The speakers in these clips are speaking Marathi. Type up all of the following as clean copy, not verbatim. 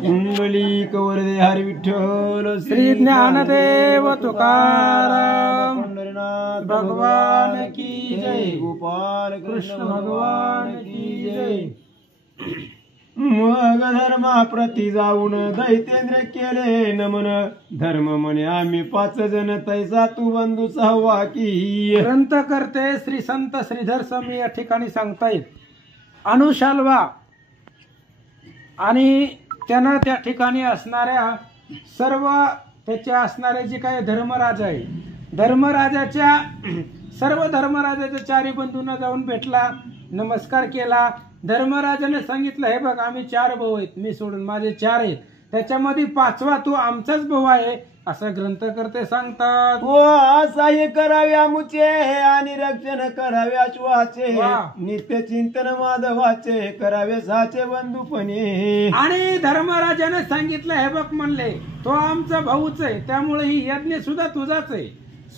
कुंडलिक वरदे हरी विठ्ठल श्री ज्ञानदेव तुकाराम पंढरीनाथ भगवान की जय. गोपाल कृष्ण भगवान की जय. मग धर्मा प्रती जाऊन दैतेंद्र केले नमन. धर्म म्हणे आम्ही 5 जण तैसा तू बंधू सहावा की. ग्रंथ करते श्री संत श्रीधर स्वामी या ठिकाणी सांगतायत. अनुशाल्वा आणि त्यानं त्या ठिकाणी असणाऱ्या सर्व त्याचे असणारे जे काही धर्मराज आहे, धर्मराजाच्या सर्व धर्मराजाच्या 4 बंधूंना जाऊन भेटला, नमस्कार केला. धर्मराजाने सांगितलं, हे बघ आम्ही 4 भाऊ आहेत, मी सोडून माझे 4 आहेत, त्याच्यामध्ये 5वा तू आमचाच भाऊ आहे असं ग्रंथकर्ते सांगतात. हो असाही करावे आमुचे आणि रक्षण करावे अश्वाचे. नित्य चिंतन माधवाचे करावे साचे बंधुपणे. आणि धर्मराजाने सांगितलं, हे बघ म्हणले तो आमचा भाऊच आहे, त्यामुळे ही यज्ञ सुद्धा तुझाच आहे,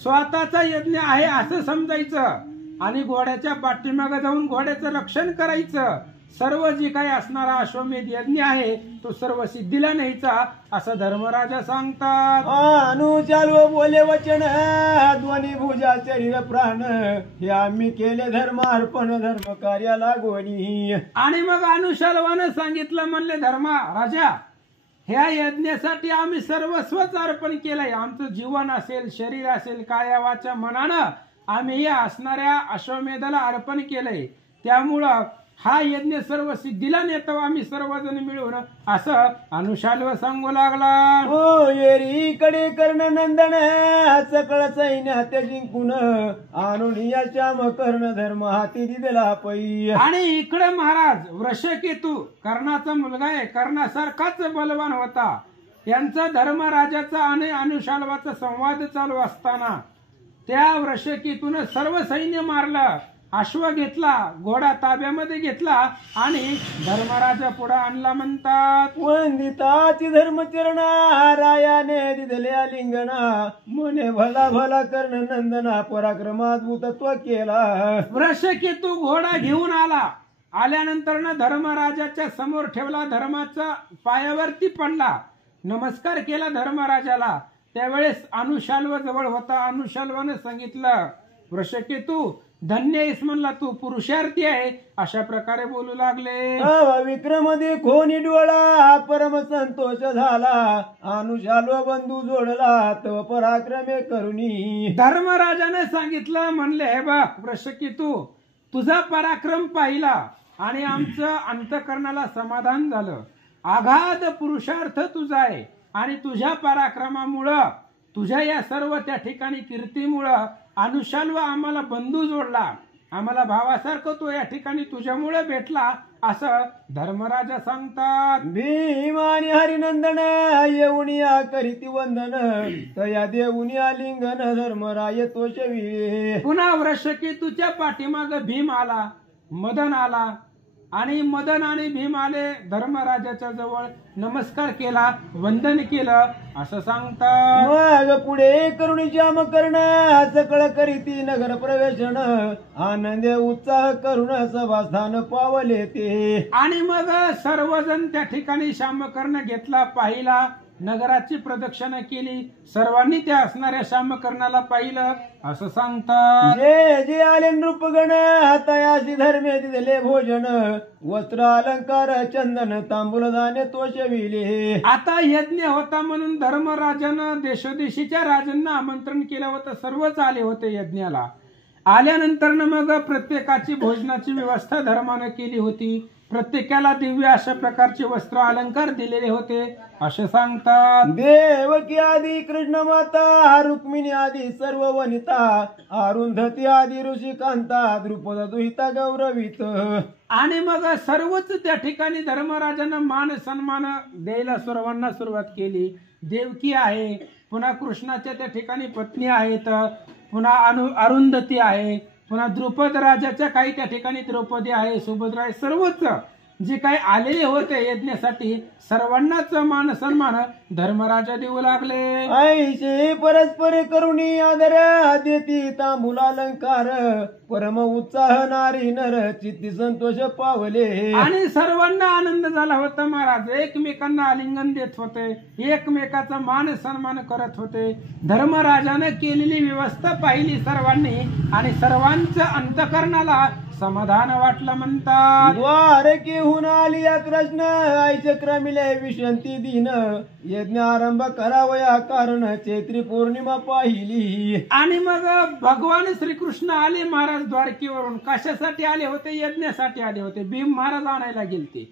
स्वतःचा यज्ञ आहे असं समजायचं आणि घोड्याच्या पाठीमागे जाऊन घोड्याचं रक्षण करायचं. सर्व जे काही असणारा अश्वमेध यज्ञ आहे तो सर्व सिद्धीला न्यायचा असं धर्मराजा सांगतात. अनुचालव बोले वचन दोन्ही भुजा शरीर प्राण हे आम्ही केले धर्म अर्पण धर्म कार्याला गोणी. आणि मग अनुशाल्वाने सांगितलं, म्हणले धर्मा राजा ह्या यज्ञासाठी आम्ही सर्वस्वच अर्पण केलंय, आमचं जीवन असेल शरीर असेल काया वाचा मनानं आम्ही या असणाऱ्या अश्वमेधाला अर्पण केलंय, त्यामुळं हा यज्ञ सर्व सिद्धीला नेतो आम्ही सर्वजण मिळून असं अनुशाल्व सांगू लागला. हो येरीकडे कर्ण नंदन सकळ सैन्य हाते जिंकून आणून या श्याम कर्ण धर्म हाती दिला पै. आणि इकडे महाराज वृषकेतू कर्णाचा मुलगा आहे, कर्णासारखाच बलवान होता. यांचा धर्मराजाचा आणि अनुशाल्वाचा संवाद चालू असताना त्या वृषकेतून सर्व सैन्य मारलं, अश्व घेतला, घोडा ताब्यामध्ये घेतला आणि धर्मराजा पुढे आणला. म्हणतात वंदिताची धर्मचरणा रायाने दिधल्या लिंगणा मने भला भला कर्ण नंदना पराक्रमात तत्व केला. वृषकेतू घोडा घेऊन आला, आल्यानंतर ना धर्मराजाच्या समोर ठेवला, धर्माच्या पायावरती पडला, नमस्कार केला धर्मराजाला. त्यावेळेस अनुशाल्व जवळ होता. अनुशाल्वाने सांगितलं, वृषकेतू धन्य आहेस म्हणला, तू पुरुषार्थी आहे अशा प्रकारे बोलू लागले. विक्रमदी खोनी डोळा परम संतोष झाला अनुशाल्व बंधू जोडला तव पराक्रमे करुणी. धर्मराजाने सांगितलं, म्हणले हे बघ वृषकेतू तुझा पराक्रम पाहिला आणि आमचं अंतःकरणाला समाधान झालं. आघात पुरुषार्थ तुझा आहे आणि तुझ्या पराक्रमामुळं तुझ्या या सर्व त्या ठिकाणी कीर्तीमुळं अनुशाल्व आम्हाला बंधू जोडला, आम्हाला भावासारखं तो या ठिकाणी तुझ्यामुळे भेटला असं धर्मराजा सांगतात. भीमानी हरिनंदन येऊनिया करीती वंदन तया देऊनिया लिंगन धर्मराय तोषवी. पुन्हा वृषकेतूच्या पाठीमाग भीम आला, मदन आला आणि मदन आणि भीम आले, धर्मराजाच्या जवळ नमस्कार केला, वंदन केलं असं सांगतात. मग पुढे करुणी श्याम कर्ण सकळ करीती नगर प्रवेशन आनंदे उत्साह करून सभास्थान पावले ते. आणि मग सर्वजण त्या ठिकाणी श्यामकर्ण घेतला, पाहिला, नगराची प्रदक्षिणा केली, सर्वांनी त्या असणाऱ्या श्यामकर्णाला पाहिलं असं सांगतात. जे जे आले नृपगण तयाशी धर्मे दिले भोजन वस्त्र अलंकार चंदन तांबूल दाने तोषविले. आता यज्ञ होता म्हणून धर्मराजानं देशोदेशीच्या राजांना आमंत्रण केलं होतं, सर्वच आले होते यज्ञाला. आल्यानंतर मग प्रत्येकाची भोजनाची व्यवस्था धर्मानं केली होती, प्रत्येकाला दिव्य अशा प्रकारचे वस्त्र अलंकार दिलेले होते असे सांगतात. देवकी आदी कृष्ण माता रुक्मिणी आदी सर्व वनिता अरुंधती आदी ऋषिकांता द्रुपद दुहिता गौरवित. आणि मग सर्वच त्या ठिकाणी धर्मराजानं मान सन्मान द्यायला सर्वांना सुरुवात केली. देवकी आहे, पुन्हा कृष्णाच्या त्या ठिकाणी पत्नी आहेत, पुन्हा अरुंधती आहे, पुन्हा द्रुपद राजाच्या काही त्या ठिकाणी द्रौपदी आहे, सुभद्रा आहे, सर्वच जे काही आलेले होते यज्ञासाठी सर्वांनाच मान सन्मान धर्मराजा देऊ लागले. ऐशी परस्पर करुणी आदर देती तांबूल अलंकार परम उत्साह नारी नर चित्ती संतोष पावले. आणि सर्वांना आनंद झाला होता. महाराज एकमेकांना आलिंगन देत होते, एकमेकाचा मान सन्मान करत होते. धर्मराजाने केलेली व्यवस्था पाहिली सर्वांनी आणि सर्वांच्या अंतकरणाला समाधान वाटलं म्हणतात. द्वारकेहून आली या कृष्ण आईचे क्रमिले विश्रांती दिन यज्ञ आरंभ करावया कारण चैत्री पौर्णिमा पाहिली. आणि मग भगवान श्रीकृष्ण आले महाराज द्वारकेवरून. कशासाठी आले होते? यज्ञासाठी आले होते. भीम महाराज आणायला गेलते.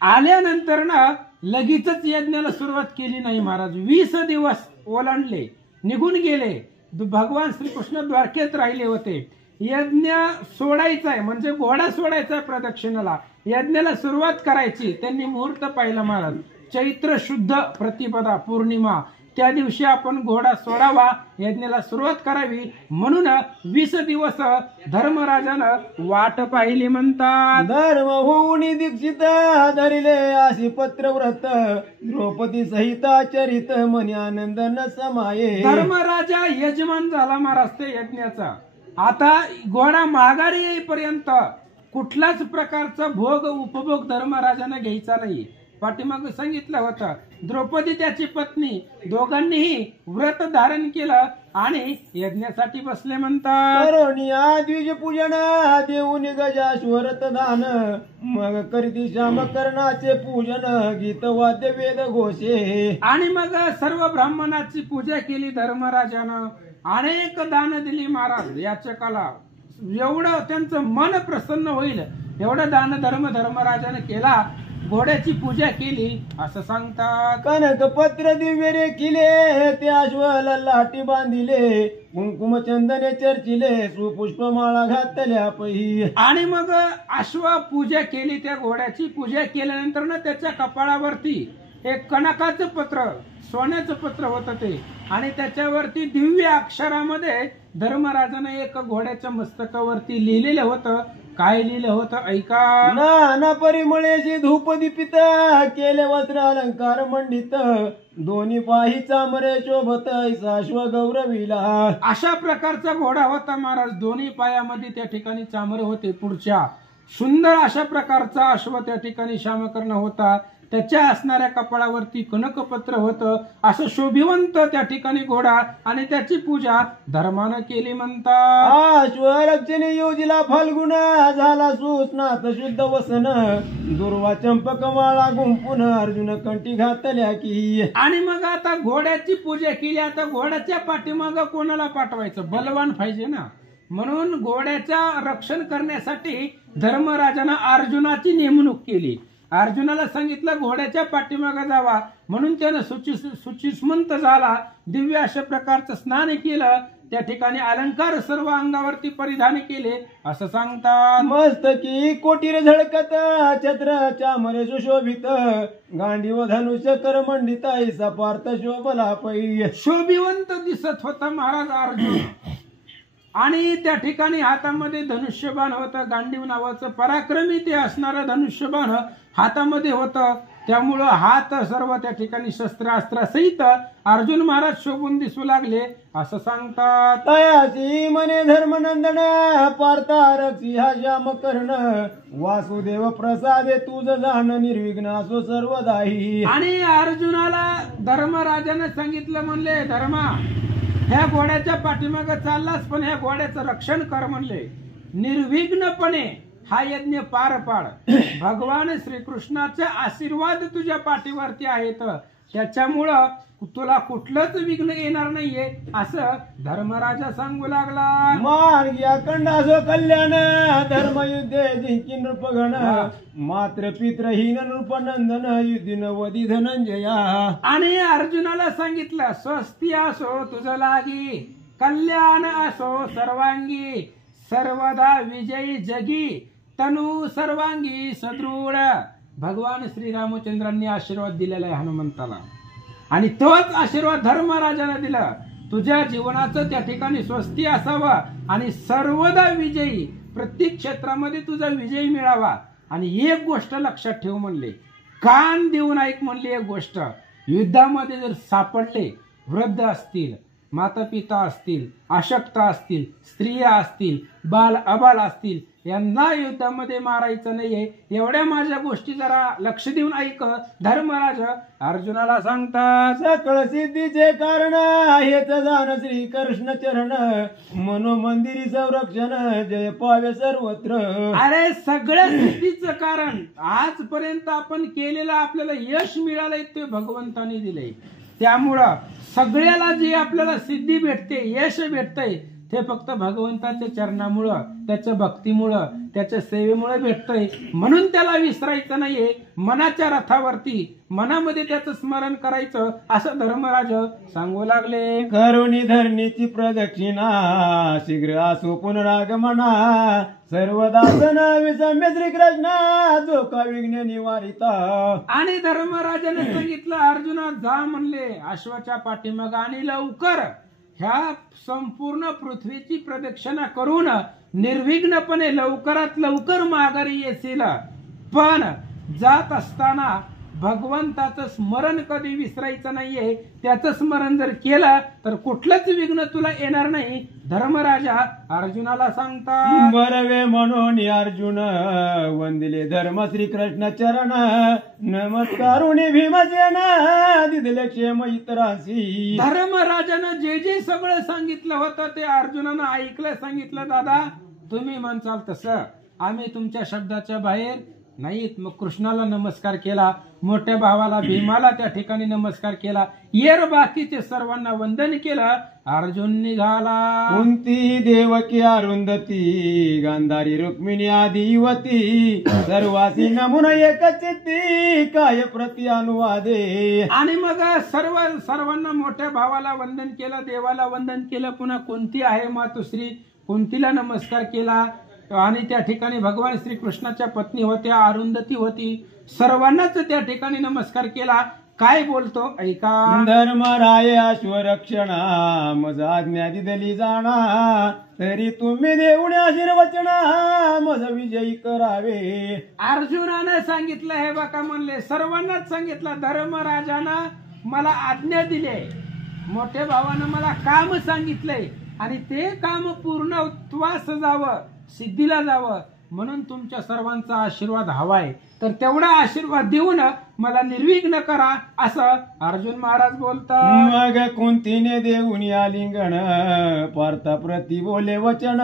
आल्यानंतर ना लगेचच यज्ञाला सुरुवात केली नाही महाराज. 20 दिवस ओलांडले, निघून गेले. भगवान श्रीकृष्ण द्वारकेत राहिले होते. यज्ञ सोडायचा आहे म्हणजे घोडा सोडायचा आहे प्रदक्षिणाला, यज्ञाला सुरुवात करायची. त्यांनी मुहूर्त पाहिला महाराज. चैत्र शुद्ध प्रतिपदा पौर्णिमा त्या दिवशी आपण घोडा सोडावा, यज्ञाला सुरुवात करावी. म्हणून 20 दिवस धर्मराजानं वाट पाहिली म्हणतात. धर्म होऊन दीक्षित धरिले अशी पत्रव्रत द्रौपदी सहित चरित मनी आनंद न समाये. धर्मराजा यजमान झाला महाराज ते यज्ञाचा. आता घोडा माघारी येईपर्यंत कुठल्याच प्रकारचा भोग उपभोग धर्मराजाने घ्यायचा नाही. पाठीमाग सांगितलं होतं द्रौपदी त्याची पत्नी दोघांनीही व्रत धारण केलं आणि यज्ञासाठी बसले म्हणतात. करोनिया द्विज पूजन देऊन गजाश्वरत दान मग करीती श्याम कर्णाचे पूजन गीत वाद्य वेद घोषे. आणि मग सर्व ब्राह्मणाची पूजा केली धर्मराजानं. अनेक दान दिली महाराज याचकाला. एवढं त्यांचं मन प्रसन्न होईल एवढं दान धर्मराजाने केला. घोड्याची पूजा केली असं सांगतात. कनक पत्र दिव्य रे किले ते अश्वला लाटी बांधिले कुंकुम चंदने चर्चिले सुपुष्पमाळा घातल्या पही. आणि मग अश्व पूजा केली. त्या घोड्याची पूजा केल्यानंतर ना त्याच्या कपाळावरती एक कनकाचं पत्र सोन्याचं पत्र होतं ते आणि त्याच्यावरती दिव्य अक्षरामध्ये धर्मराजाने एक घोड्याच्या मस्तकावरती लिहिलेलं होतं. काय लिहिलं होतं ऐका. नाना परिमळेशी धूप दीपित केले वस्त्र अलंकार मंडित दोन्ही पाही चामरे शोभत ऐसा गौरविला. अशा प्रकारचा घोडा होता महाराज. दोन्ही पायामध्ये त्या ठिकाणी चामरे होते. पुढच्या सुंदर अशा प्रकारचा अश्व त्या ठिकाणी श्यामकर्ण होता. त्याच्या असणाऱ्या कपाळावरती कनकपत्र होतं. असं शोभिवंत त्या ठिकाणी घोडा आणि त्याची पूजा धर्मानं केली म्हणतात. अश्वरक्षणे योजिला फाल्गुन झाला सुस्नात शुद्ध वसन दुर्वा चंपक माळा गुंपून अर्जुन कंठी घातल्या की. आणि मग आता घोड्याची पूजा केली. आता घोड्याच्या पाठीमागं कोणाला पाठवायचं? बलवान पाहिजे ना. म्हणून घोड्याच्या रक्षण करण्यासाठी धर्मराजानं अर्जुनाची नेमणूक केली. अर्जुनाला सांगितलं घोड्याच्या पाठीमागे जावा. म्हणून त्यानं सुचिस्मंत झाला. दिव्य अशा प्रकारचं स्नान केलं. त्या ठिकाणी अलंकार सर्व अंगावरती परिधान केले असं सांगतात. मस्तकी कोटीर झळकत छत्र चामरे सुशोभित गांडीव धनुष्य कर मंडित ऐसा पार्थ शोभला पै. शोभिवंत दिसत होता महाराज अर्जुन. आणि त्या ठिकाणी हातामध्ये धनुष्यबाण होतं. गांडीव नावाचं पराक्रमी ते असणारं धनुष्यबाण हातामध्ये होतं. त्यामुळं हात सर्व त्या ठिकाणी शस्त्रास्त्रासहित अर्जुन महाराज शोभून दिसू लागले असं सांगतात. तयासी मने धर्मनंदन पार्था रक्षी हा श्याम कर्ण वासुदेव प्रसादे तुझ जाण निर्विघ्न असो सर्वदाही. आणि अर्जुनाला धर्मराजाने सांगितलं म्हणले धर्मा ह्या घोड्याच्या पाठीमागे चाललास पण ह्या घोड्याचं रक्षण कर म्हणले. निर्विघ्नपणे हा यज्ञ पार पाड. भगवान श्रीकृष्णाचे आशीर्वाद तुझ्या पाठीवरती आहेत. त्याच्यामुळं तुला कुठलंच विघ्न येणार नाहीये असं धर्मराजा सांगू लागला. मार्ग अखंडासो कल्याण धर्मयुद्धे जिंकी नृपगण मात्र पित्रहीन नृपनंदन युद्धीन वधी धनंजया. आणि अर्जुनाला सांगितलं स्वस्ती असो तुझं लागी कल्याण असो सर्वांगी सर्वदा विजयी जगी तनु सर्वांगी सदृढ. भगवान श्रीरामचंद्रांनी आशीर्वाद दिलेला आहे हनुमंताला आणि तोच आशीर्वाद धर्मराजाने दिला. तुझ्या जीवनाचं त्या ठिकाणी स्वस्ती असावं आणि सर्वदा विजयी प्रत्येक क्षेत्रामध्ये तुझा विजय मिळावा आणि एक गोष्ट लक्षात ठेव म्हणले, कान देऊन ऐक म्हणले. एक गोष्ट, युद्धामध्ये जर सापडले, वृद्ध असतील, माता पिता असतील, अशक्त असतील, स्त्रिया असतील, बाल अबाल असतील, यांना युद्धामध्ये मारायचं नाहीये. एवढ्या माझ्या गोष्टी जरा लक्ष देऊन ऐक. धर्मराज अर्जुनाला सांगतात, सकळ सिद्धीचे कारण हेच जाण श्री कृष्ण चरण, मनोमंदिरी संरक्षण जय पावे सर्वत्र. अरे सगळ्या सिद्धीचं कारण आजपर्यंत आपण केलेलं आपल्याला यश मिळालंय ते भगवंताने दिलंय. त्यामुळं सगळ्याला जे आपल्याला सिद्धी भेटते, यश भेटतंय, ते फक्त भगवंताच्या चरणामुळं, त्याच्या भक्तीमुळं, त्याच्या सेवेमुळे भेटतंय. म्हणून त्याला विसरायचं नाहीये. मनाच्या रथावरती मनामध्ये त्याचं स्मरण करायचं, असं धर्मराज सांगू लागले. करुणी धरणीची प्रदक्षिणा शीघ्र असो पुनरागमना, सर्वदासन विसम्य श्रीकृष्णा जो का विघ्न निवारिता. आणि धर्मराजाने सांगितलं, अर्जुना जा म्हणले अश्वाच्या पाठीमाग आणि लवकर ह्या संपूर्ण पृथ्वीची प्रदक्षिणा करून निर्विघ्नपणे लवकरात लवकर माघारी येशील. पण जात असताना भगवंताचं स्मरण कधी विसरायचं नाहीये. त्याचं स्मरण जर केलं तर कुठलंच विघ्न तुला येणार नाही. धर्मराजा अर्जुनाला सांगतात, बरवे म्हणून अर्जुन वंदिले धर्म श्रीकृष्ण चरण, नमस्कारुणी भीमसेन दिदले क्षेम इतरांसी. धर्मराजानं जे जे सगळं सांगितलं होतं ते अर्जुनानं ऐकलं. सांगितलं, दादा तुम्ही म्हणसाल तसं आम्ही तुमच्या शब्दाच्या बाहेर नाहीत. मग कृष्णाला नमस्कार केला, मोठ्या भावाला भीमाला त्या ठिकाणी नमस्कार केला, येर बाकीचे सर्वांना वंदन केलं. अर्जुन निघाला. कुंती देवकी अरुंधती गांधारी रुक्मिणी आदी युवती, सर्वासी नमुना एक चित्ती काय प्रति अनुवादे. आणि मग सर्वांना मोठ्या भावाला वंदन केलं, देवाला वंदन केलं. पुन्हा कुंती आहे मातुश्री, कुंतीला नमस्कार केला. आणि त्या ठिकाणी भगवान श्रीकृष्णाच्या पत्नी होत्या, अरुंधती होती. सर्वांनाच त्या ठिकाणी नमस्कार केला. काय बोलतो ऐका. धर्मराय अश्वरक्षणा मज आज्ञा दिदली जाणा, तरी तुम्ही देऊन आशीर्वचना मज विजयी करावे. अर्जुनाने सांगितलं, हे बघा म्हणले सर्वांनाच सांगितलं, धर्मराजानं मला आज्ञा दिली, मोठ्या भावानं मला काम सांगितलंय आणि ते काम पूर्णत्वास जावं, सिद्धीला जावं, म्हणून तुमच्या सर्वांचा आशीर्वाद हवाय. तर तेवढा आशीर्वाद देऊन मला निर्विघ्न करा, असं अर्जुन महाराज बोलतात. मग कुंतीने देऊन या लिंगण पार्था प्रति बोले वचन,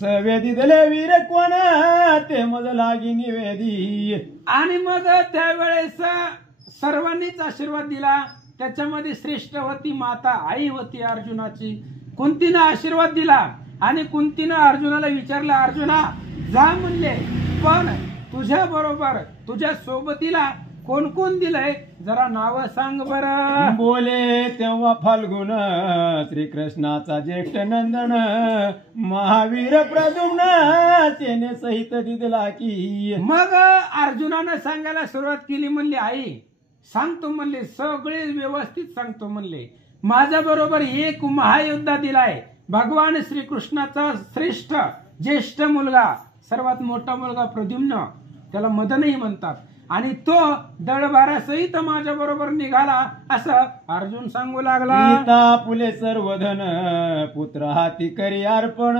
सवे दिदले वीर कोण ते मज लागी निवेदी. आणि मग त्यावेळेस सर्वांनीच आशीर्वाद दिला. त्याच्यामध्ये श्रेष्ठ होती माता, आई होती अर्जुनाची. कुंतीनं आशीर्वाद दिला आणि कुंतीनं अर्जुनाला विचारलं, अर्जुना जा म्हणले, पण तुझ्या बरोबर तुझ्या सोबतीला कोण कोण दिलंय, जरा नाव सांग बरं. बोले तेव्हा फाल्गुन श्रीकृष्णाचा ज्येष्ठ नंदन, महावीर प्रद्युम्न सेने सहित दिदला की. मग अर्जुनानं सांगायला सुरुवात केली. म्हणले, आई सांगतो म्हणले, सगळे व्यवस्थित सांगतो म्हणले. माझ्या बरोबर एक महायोद्धा दिलाय, भगवान श्रीकृष्णाचा श्रेष्ठ ज्येष्ठ मुलगा, सर्वात मोठा मुलगा प्रद्युम्न, त्याला मदनही म्हणतात. आणि तो दळभारासहित माझ्या बरोबर निघाला, असं अर्जुन सांगू लागला. पिता फुले सर्वधन पुत्र हाती करी अर्पण,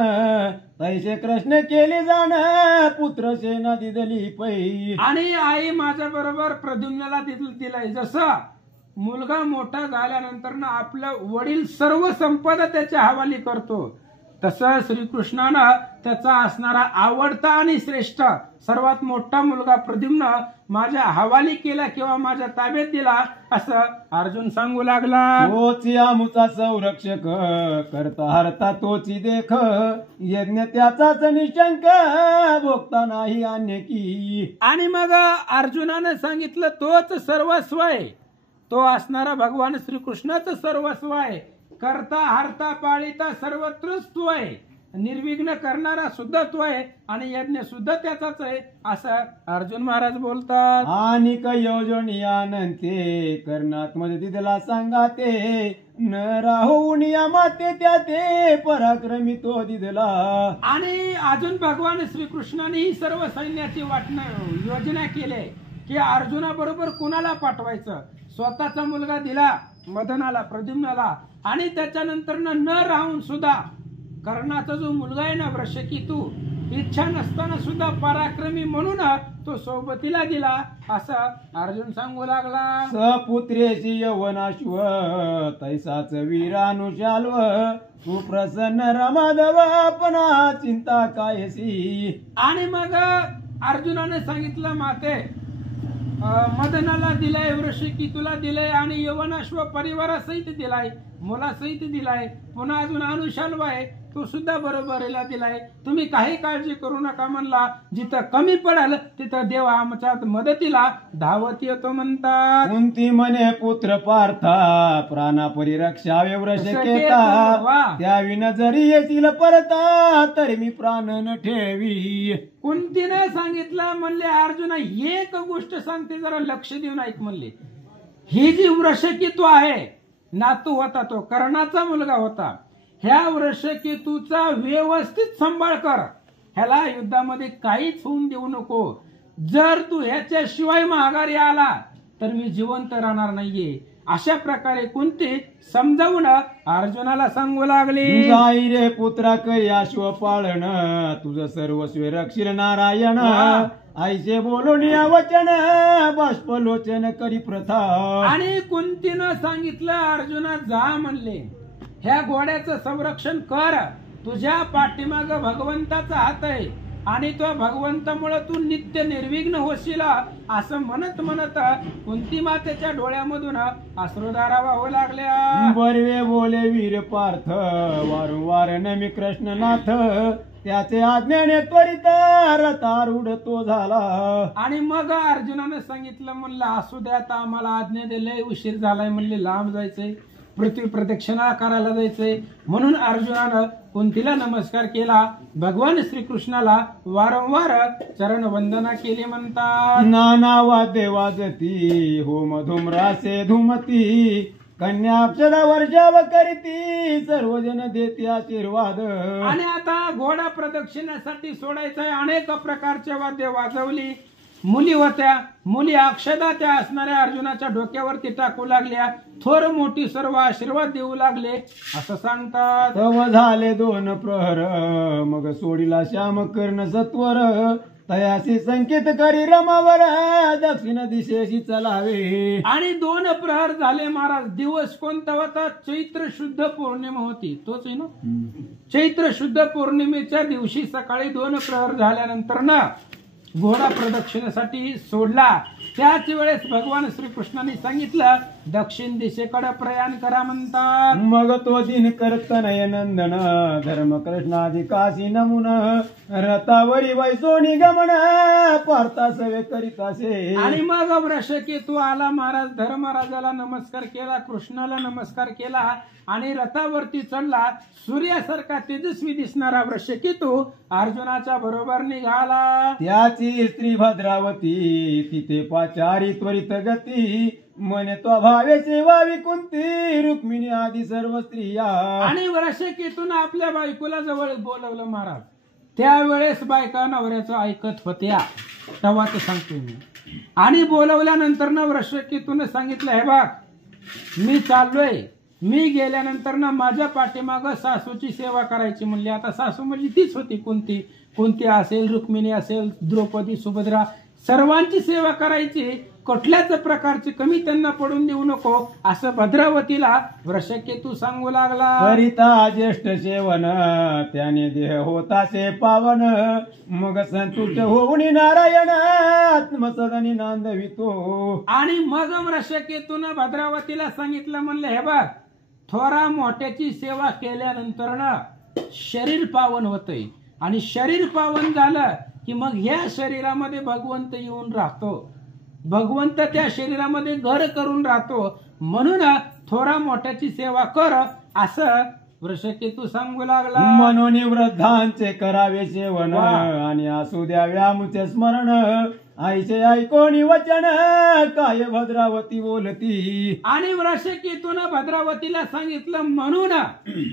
तैसे कृष्ण केले जाण पुत्र सेना दिदली पै. आणि आई माझ्या बरोबर प्रद्युम्नाला दिलंय. जसं मुलगा मोठा झाल्यानंतर ना आपलं वडील सर्व संपदा त्याच्या हवाली करतो, तसं श्रीकृष्णानं त्याचा असणारा आवडता आणि श्रेष्ठ सर्वात मोठा मुलगा प्रद्युम्न माझ्या हवाली केला किंवा माझ्या ताब्यात दिला, असं अर्जुन सांगू लागला. तोची आमुचा संरक्षक करता हरता तोची देख, यज्ञ त्याचाच निशंक भोगता नाही अन्य की. आणि मग अर्जुनानं सांगितलं, तोच सर्वस्व आहे, तो असणारा भगवान श्रीकृष्णाचं सर्वस्व आहे, करता हरता पाळिता सर्वत्रच तो आहे. निर्विघ्न करणारा सुद्धा तो आहे आणि यज्ञ सुद्धा त्याचाच आहे असं अर्जुन महाराज बोलतात. आणि योजनी अनंते कर्णात मध्ये तिथला सांगाते न राहून या माते त्या ते पराक्रमी तो दिदला. आणि अजून भगवान श्रीकृष्णाने ही सर्व सैन्याची योजना केली की अर्जुनाबरोबर कुणाला पाठवायचं. स्वतःचा मुलगा दिला मदनाला, प्रद्युम्नाला, आणि त्याच्यानंतर न राहून सुद्धा कर्णाचा जो मुलगा आहे ना वृषकेतू, इच्छा नसताना सुद्धा पराक्रमी म्हणून तो सोबतीला दिला असं अर्जुन सांगू लागला. सपुत्रेशी यवनाश्व तैसाच वीरानुशाल्व तू प्रसन्न रमाधव पणा चिंता कायसी. आणि मग अर्जुनाने सांगितलं माते मदनाला दिलाय, वृषकेतूला दिलाय आणि यवनाश्व परिवारासहित दिलाय, मुलासहित दिलाय, पुन्हा अजून अनुशाल्व आहे तो सुद्धा बरोबरीला दिलाय. तुम्ही काही काळजी करू नका म्हणला. जिथं कमी पडेल तिथं देव आमच्या मदतीला धावत येतो म्हणतात. कुंती म्हणे पुत्र पार्था प्राणा परिरक्षावे वृषकेता त्या विना जरी येतील परता तरी मी प्राण न ठेवी. कुंतीने सांगितलं म्हणले अर्जुना एक गोष्ट सांगते जरा लक्ष देऊन ऐक म्हणले. ही जी वृषकेतू आहे नातू होता, तो कर्णाचा मुलगा होता, ह्या वृषकेतूचा व्यवस्थित सांभाळ कर. ह्याला युद्धामध्ये काहीच होऊन देऊ नको. जर तू ह्याच्याशिवाय माघारी आला तर मी जिवंत राहणार नाहीये. अशा प्रकारे कुंती समजावून अर्जुनाला सांगू लागली. जाई रे पुत्रा करी अश्व पाळण तुझं सर्वस्व रक्षील नारायण. आईचे बोलून या वचन बाष्पलोचन करी प्रथा. आणि कुंतीनं सांगितलं अर्जुना जा म्हणले ह्या घोड्याचं संरक्षण कर. तुझ्या पाठीमाग भगवंताचा हात आहे आणि तो भगवंतामुळे तू नित्य निर्विघ्न होशील असं म्हणत म्हणत कुंती मातेच्या डोळ्यामधून अश्रुधारा वाहू लागल्या. बरवे बोले वीर पार्थ वारंवार नमी कृष्णनाथ त्याचे आज्ञाने त्वरित रथारूढ तो झाला. आणि मग अर्जुनाने सांगितलं म्हणलं असू द्या आता आम्हाला आज्ञा दिले, उशीर झालाय म्हणले, लांब जायचंय, पृथ्वी प्रदक्षिणा करायला जायचंय. म्हणून अर्जुनानं कुंतीला नमस्कार केला, भगवान श्रीकृष्णाला वारंवार चरण वंदना केली म्हणतात. नाना वाद्य वाजती हो मधुमरासे धुमती कन्या अक्षरा वर्षाव करीती सर्वजन देती आशीर्वाद. आणि आता घोडा प्रदक्षिणासाठी सोडायचंय. अनेक प्रकारचे वाद्य वाजवली. मुली होत्या, मुली अक्षदा त्या असणाऱ्या अर्जुनाच्या डोक्यावरती टाकू लागल्या. थोर मोठी सर्व आशीर्वाद देऊ लागले असं सांगतात. तव झाले 2 प्रहर मग सोडिला श्याम कर्ण सत्वर तयासी संकेत करी रमावर दक्षिण दिशेशी चलावे. आणि 2 प्रहर झाले महाराज. दिवस कोणता होता? चैत्र शुद्ध पौर्णिमा होती. तोच आहे ना, चैत्र शुद्ध पौर्णिमेच्या दिवशी सकाळी 2 प्रहर झाल्यानंतर ना घोडा प्रदक्षिणेसाठी सोडला. त्याच वेळेस भगवान श्रीकृष्णाने सांगितलं दक्षिण दिशेकडे प्रयाण करा म्हणतात. मग तो दिन करतनय नंदन धर्म कृष्णाधी काशी नमुन रथावरी वैसोनी गमन पार्था सवे करीत असे. आणि मग वृषकेतू आला महाराज. धर्मराजाला नमस्कार केला, कृष्णाला नमस्कार केला आणि रथावरती चढला. सूर्यासारखा तेजस्वी दिसणारा वृषकेतू अर्जुनाच्या बरोबर निघाला. त्याची स्त्री भद्रावती तिथे पाचारी त्वरित गती म्हणे तो भावे सेवा विकुंती रुक्मिणी आदी सर्व स्त्रिया. आणि वृषकेतून आपल्या बायकोला जवळ बोलवलं महाराज. त्यावेळेस बायका नवऱ्याचं ऐकत होत्या तेव्हाच सांगतोय मी. आणि बोलवल्यानंतर ना वृषकेतून सांगितलं हे बघ मी चाललोय, मी गेल्यानंतर ना माझ्या पाठीमाग सासूची सेवा करायची म्हणली. आता सासू म्हणजे तीच होती कुंती. कुंती असेल, रुक्मिणी असेल, द्रौपदी, सुभद्रा, सर्वांची सेवा करायची. कुठल्याच प्रकारची कमी त्यांना पडून देऊ नको असं भद्रावतीला वृषकेतू सांगू लागला. करिता ज्येष्ठ सेवन त्याने देह होतासे पावन मग संतुष्ट होऊन नारायण आत्मसदनी नांदवितो. आणि मग वृषकेतून भद्रावतीला सांगितलं म्हणलं हे बघ थोरा मोठ्याची सेवा केल्यानंतर ना शरीर पावन होतंय आणि शरीर पावन झालं की मग ह्या शरीरामध्ये भगवंत येऊन राहतो. भगवंत त्या शरीरामध्ये घर करून राहतो. म्हणून थोरा मोठ्याची सेवा कर असं वृषकेतू सांगू लागला. म्हणून वृद्धांचे करावे सेवन आणि असू द्यावे आमुचे स्मरण. आईचे ऐकोणी वचन काय भद्रावती बोलती. आणि वृषकेतून भद्रावतीला सांगितलं म्हणून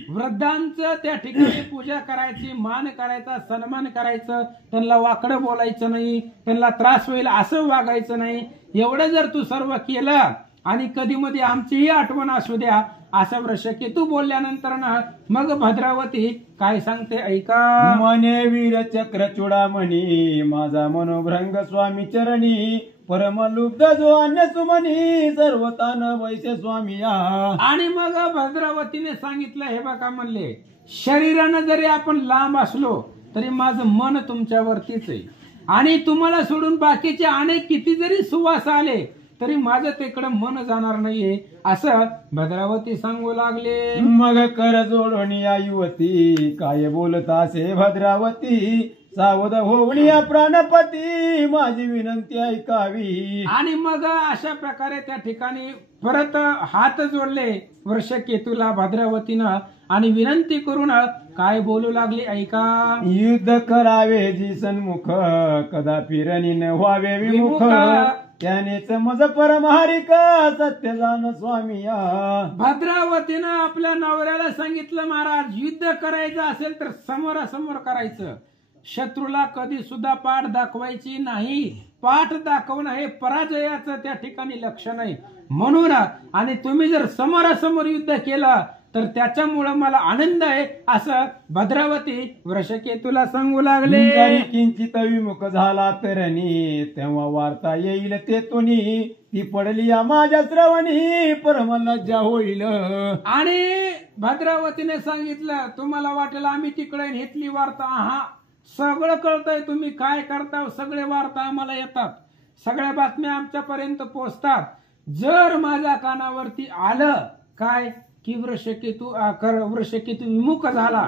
वृद्धांचं त्या ठिकाणी पूजा करायची, मान करायचा, सन्मान करायचं, त्यांना वाकडं बोलायचं नाही, त्यांना त्रास होईल असं वागायचं नाही. एवढं जर तू सर्व केलं आणि कधी मध्ये आमचीही आठवण असू द्या असं वृषकेतू बोलल्यानंतर ना मग भद्रावती काय सांगते ऐका. मने वीर चक्र चुडामणी माझा मनोभ्रंग स्वामी चरणी. परमलुब्ध जो अन्य सुमनी सर्वतान वैसे स्वामी या. आणि मग भद्रावतीने सांगितलं हे बघा म्हणले शरीरानं जरी आपण लांब असलो तरी माझं मन तुमच्यावरतीच आहे आणि तुम्हाला सोडून बाकीचे अनेक किती जरी सुवास आले तरी माझं तिकडं मन जाणार नाहीये असं भद्रावती सांगू लागले. मग कर जोडून या युवती काय बोलत असे भद्रावती. सावध होऊन या प्राणपती माझी विनंती ऐकावी. आणि मग अशा प्रकारे त्या ठिकाणी परत हात जोडले वृषकेतूला भद्रावतीनं आणि विनंती करून काय बोलू लागली ऐका. युद्ध करावे जी सन्मुख कदापि रणी न व्हावे विमुख. त्यानेच मज परमहारिक सत्य जाण स्वामी या. भद्रावतीनं आपल्या नवऱ्याला सांगितलं महाराज युद्ध करायचं असेल तर समोरासमोर करायचं. शत्रूला कधी सुद्धा पाठ दाखवायची नाही. पाठ दाखवणं हे पराजयाचं त्या ठिकाणी लक्षण आहे. म्हणून आणि तुम्ही जर समोरासमोर युद्ध केलं तर त्याच्यामुळं मला आनंद आहे असं भद्रावती वृषकेतूला सांगू लागले. किंचित विमुख झाला तरणी तेव्हा वार्ता येईल तेतुनी. ती पडली या माझ्या श्रवणी परम लज्जा होईल. आणि भद्रावतीने सांगितलं तुम्हाला वाटेल आम्ही तिकडे घेतली वार्ता. हा सगळं कळतंय तुम्ही काय करता. सगळे वार्ता आम्हाला येतात, सगळ्या बातम्या आमच्यापर्यंत पोहोचतात. जर माझ्या कानावरती आलं काय की वृषकेतू विमुख झाला,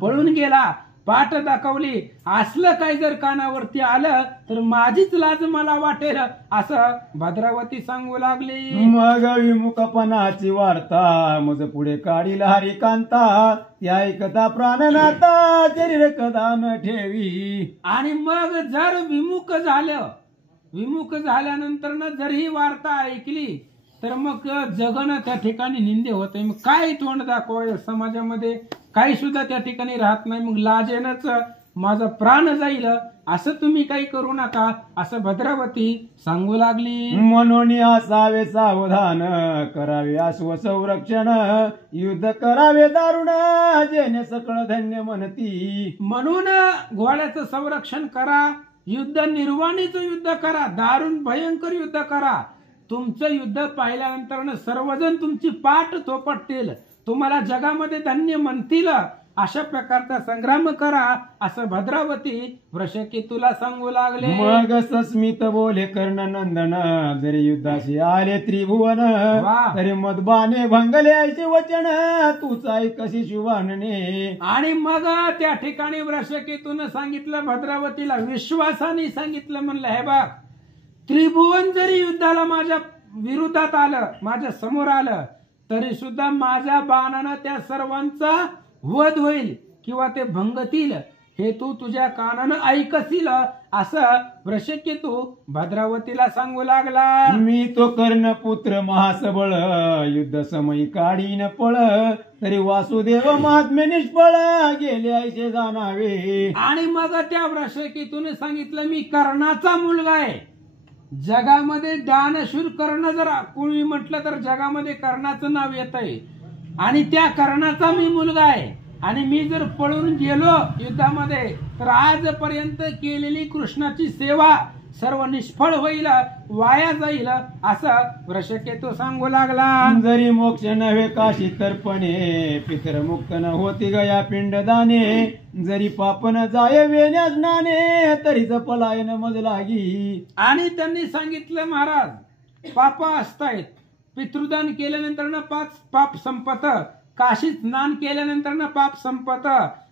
पळून गेला, पाठ दाखवली असलं काही जर कानावरती आलं तर माझीच लाज मला वाटेल असं भद्रावती सांगू लागली. मग विमुखपणाची वार्ता मग पुढे काढील हरिकांता. त्या ऐकता प्राणनाथा शरीर कदा न ठेवी. आणि मग जर विमुख झाल्यानंतर जर ही वार्ता ऐकली तर मग जगणं त्या ठिकाणी निंदे होते. मग काय तोंड दाखवाय समाजामध्ये काही सुद्धा त्या ठिकाणी राहत नाही. मग लाजेनच माझा प्राण जाईल असं तुम्ही काही करू नका असं भद्रावती सांगू लागली. म्हणून असावे सावधान करावे अश्व संरक्षण. युद्ध करावे दारुण जेणे सकळ धन्य म्हणती. म्हणून घोड्याचं संरक्षण करा, युद्ध निर्वाणीचं युद्ध करा, दारुण भयंकर युद्ध करा. तुमचं युद्ध पाहिल्यानंतर सर्वजण तुमची पाठ थोपटतील, तुम्हाला जगामध्ये धन्य म्हणतील. अशा प्रकारचा संग्राम करा असं भद्रावती वृषकेतूला सांगू लागले. मग सस्मित बोले कर्ण नंदन जरी युद्धाशी आले त्रिभुवन. तरी मदबाने भंगले ऐसे वचन तूच ऐकशी शुभानने. आणि मग त्या ठिकाणी वृषकेतून सांगितलं भद्रावतीला, विश्वासाने सांगितलं म्हणलं हे बघ त्रिभुवन जरी युद्धाला माझ्या विरोधात आलं, माझ्या समोर आलं तरी सुद्धा माझ्या बाणानं त्या सर्वांचा वध होईल किंवा ते भंगतील हे तू तुझ्या कानानं ऐकशील असं वृषकेतू भद्रावतीला सांगू लागला. मी तो कर्णपुत्र महासबळ युद्ध समयी काढीन पळ. तरी वासुदेव महात्मे निष्फळ गेले ऐसे जाणावे. आणि मग त्या वृषकेतून सांगितलं मी कर्णाचा मुलगा आहे. जगामध्ये दानशूर कर्ण जर कोणी म्हटलं तर जगामध्ये कर्णाचं नाव येत आहे आणि त्या कर्णाचा मी मुलगा आहे. आणि मी जर पळून गेलो युद्धामध्ये तर आजपर्यंत केलेली कृष्णाची सेवा सर्व निष्फळ होईल, वाया जाईल असं वृषकेतू सांगू लागला. जरी मोक्ष नव्हे काशी तर्पणे पितरमुक्त न होती गया पिंडदाने. जरी पाप न जाय वेण्यास नाने तरीच पलायन मज लागी. आणि त्यांनी सांगितलं महाराज पाप असतायत, पितृदान केल्यानंतर पाप संपत, काशी स्नान केल्यानंतर पाप संपत.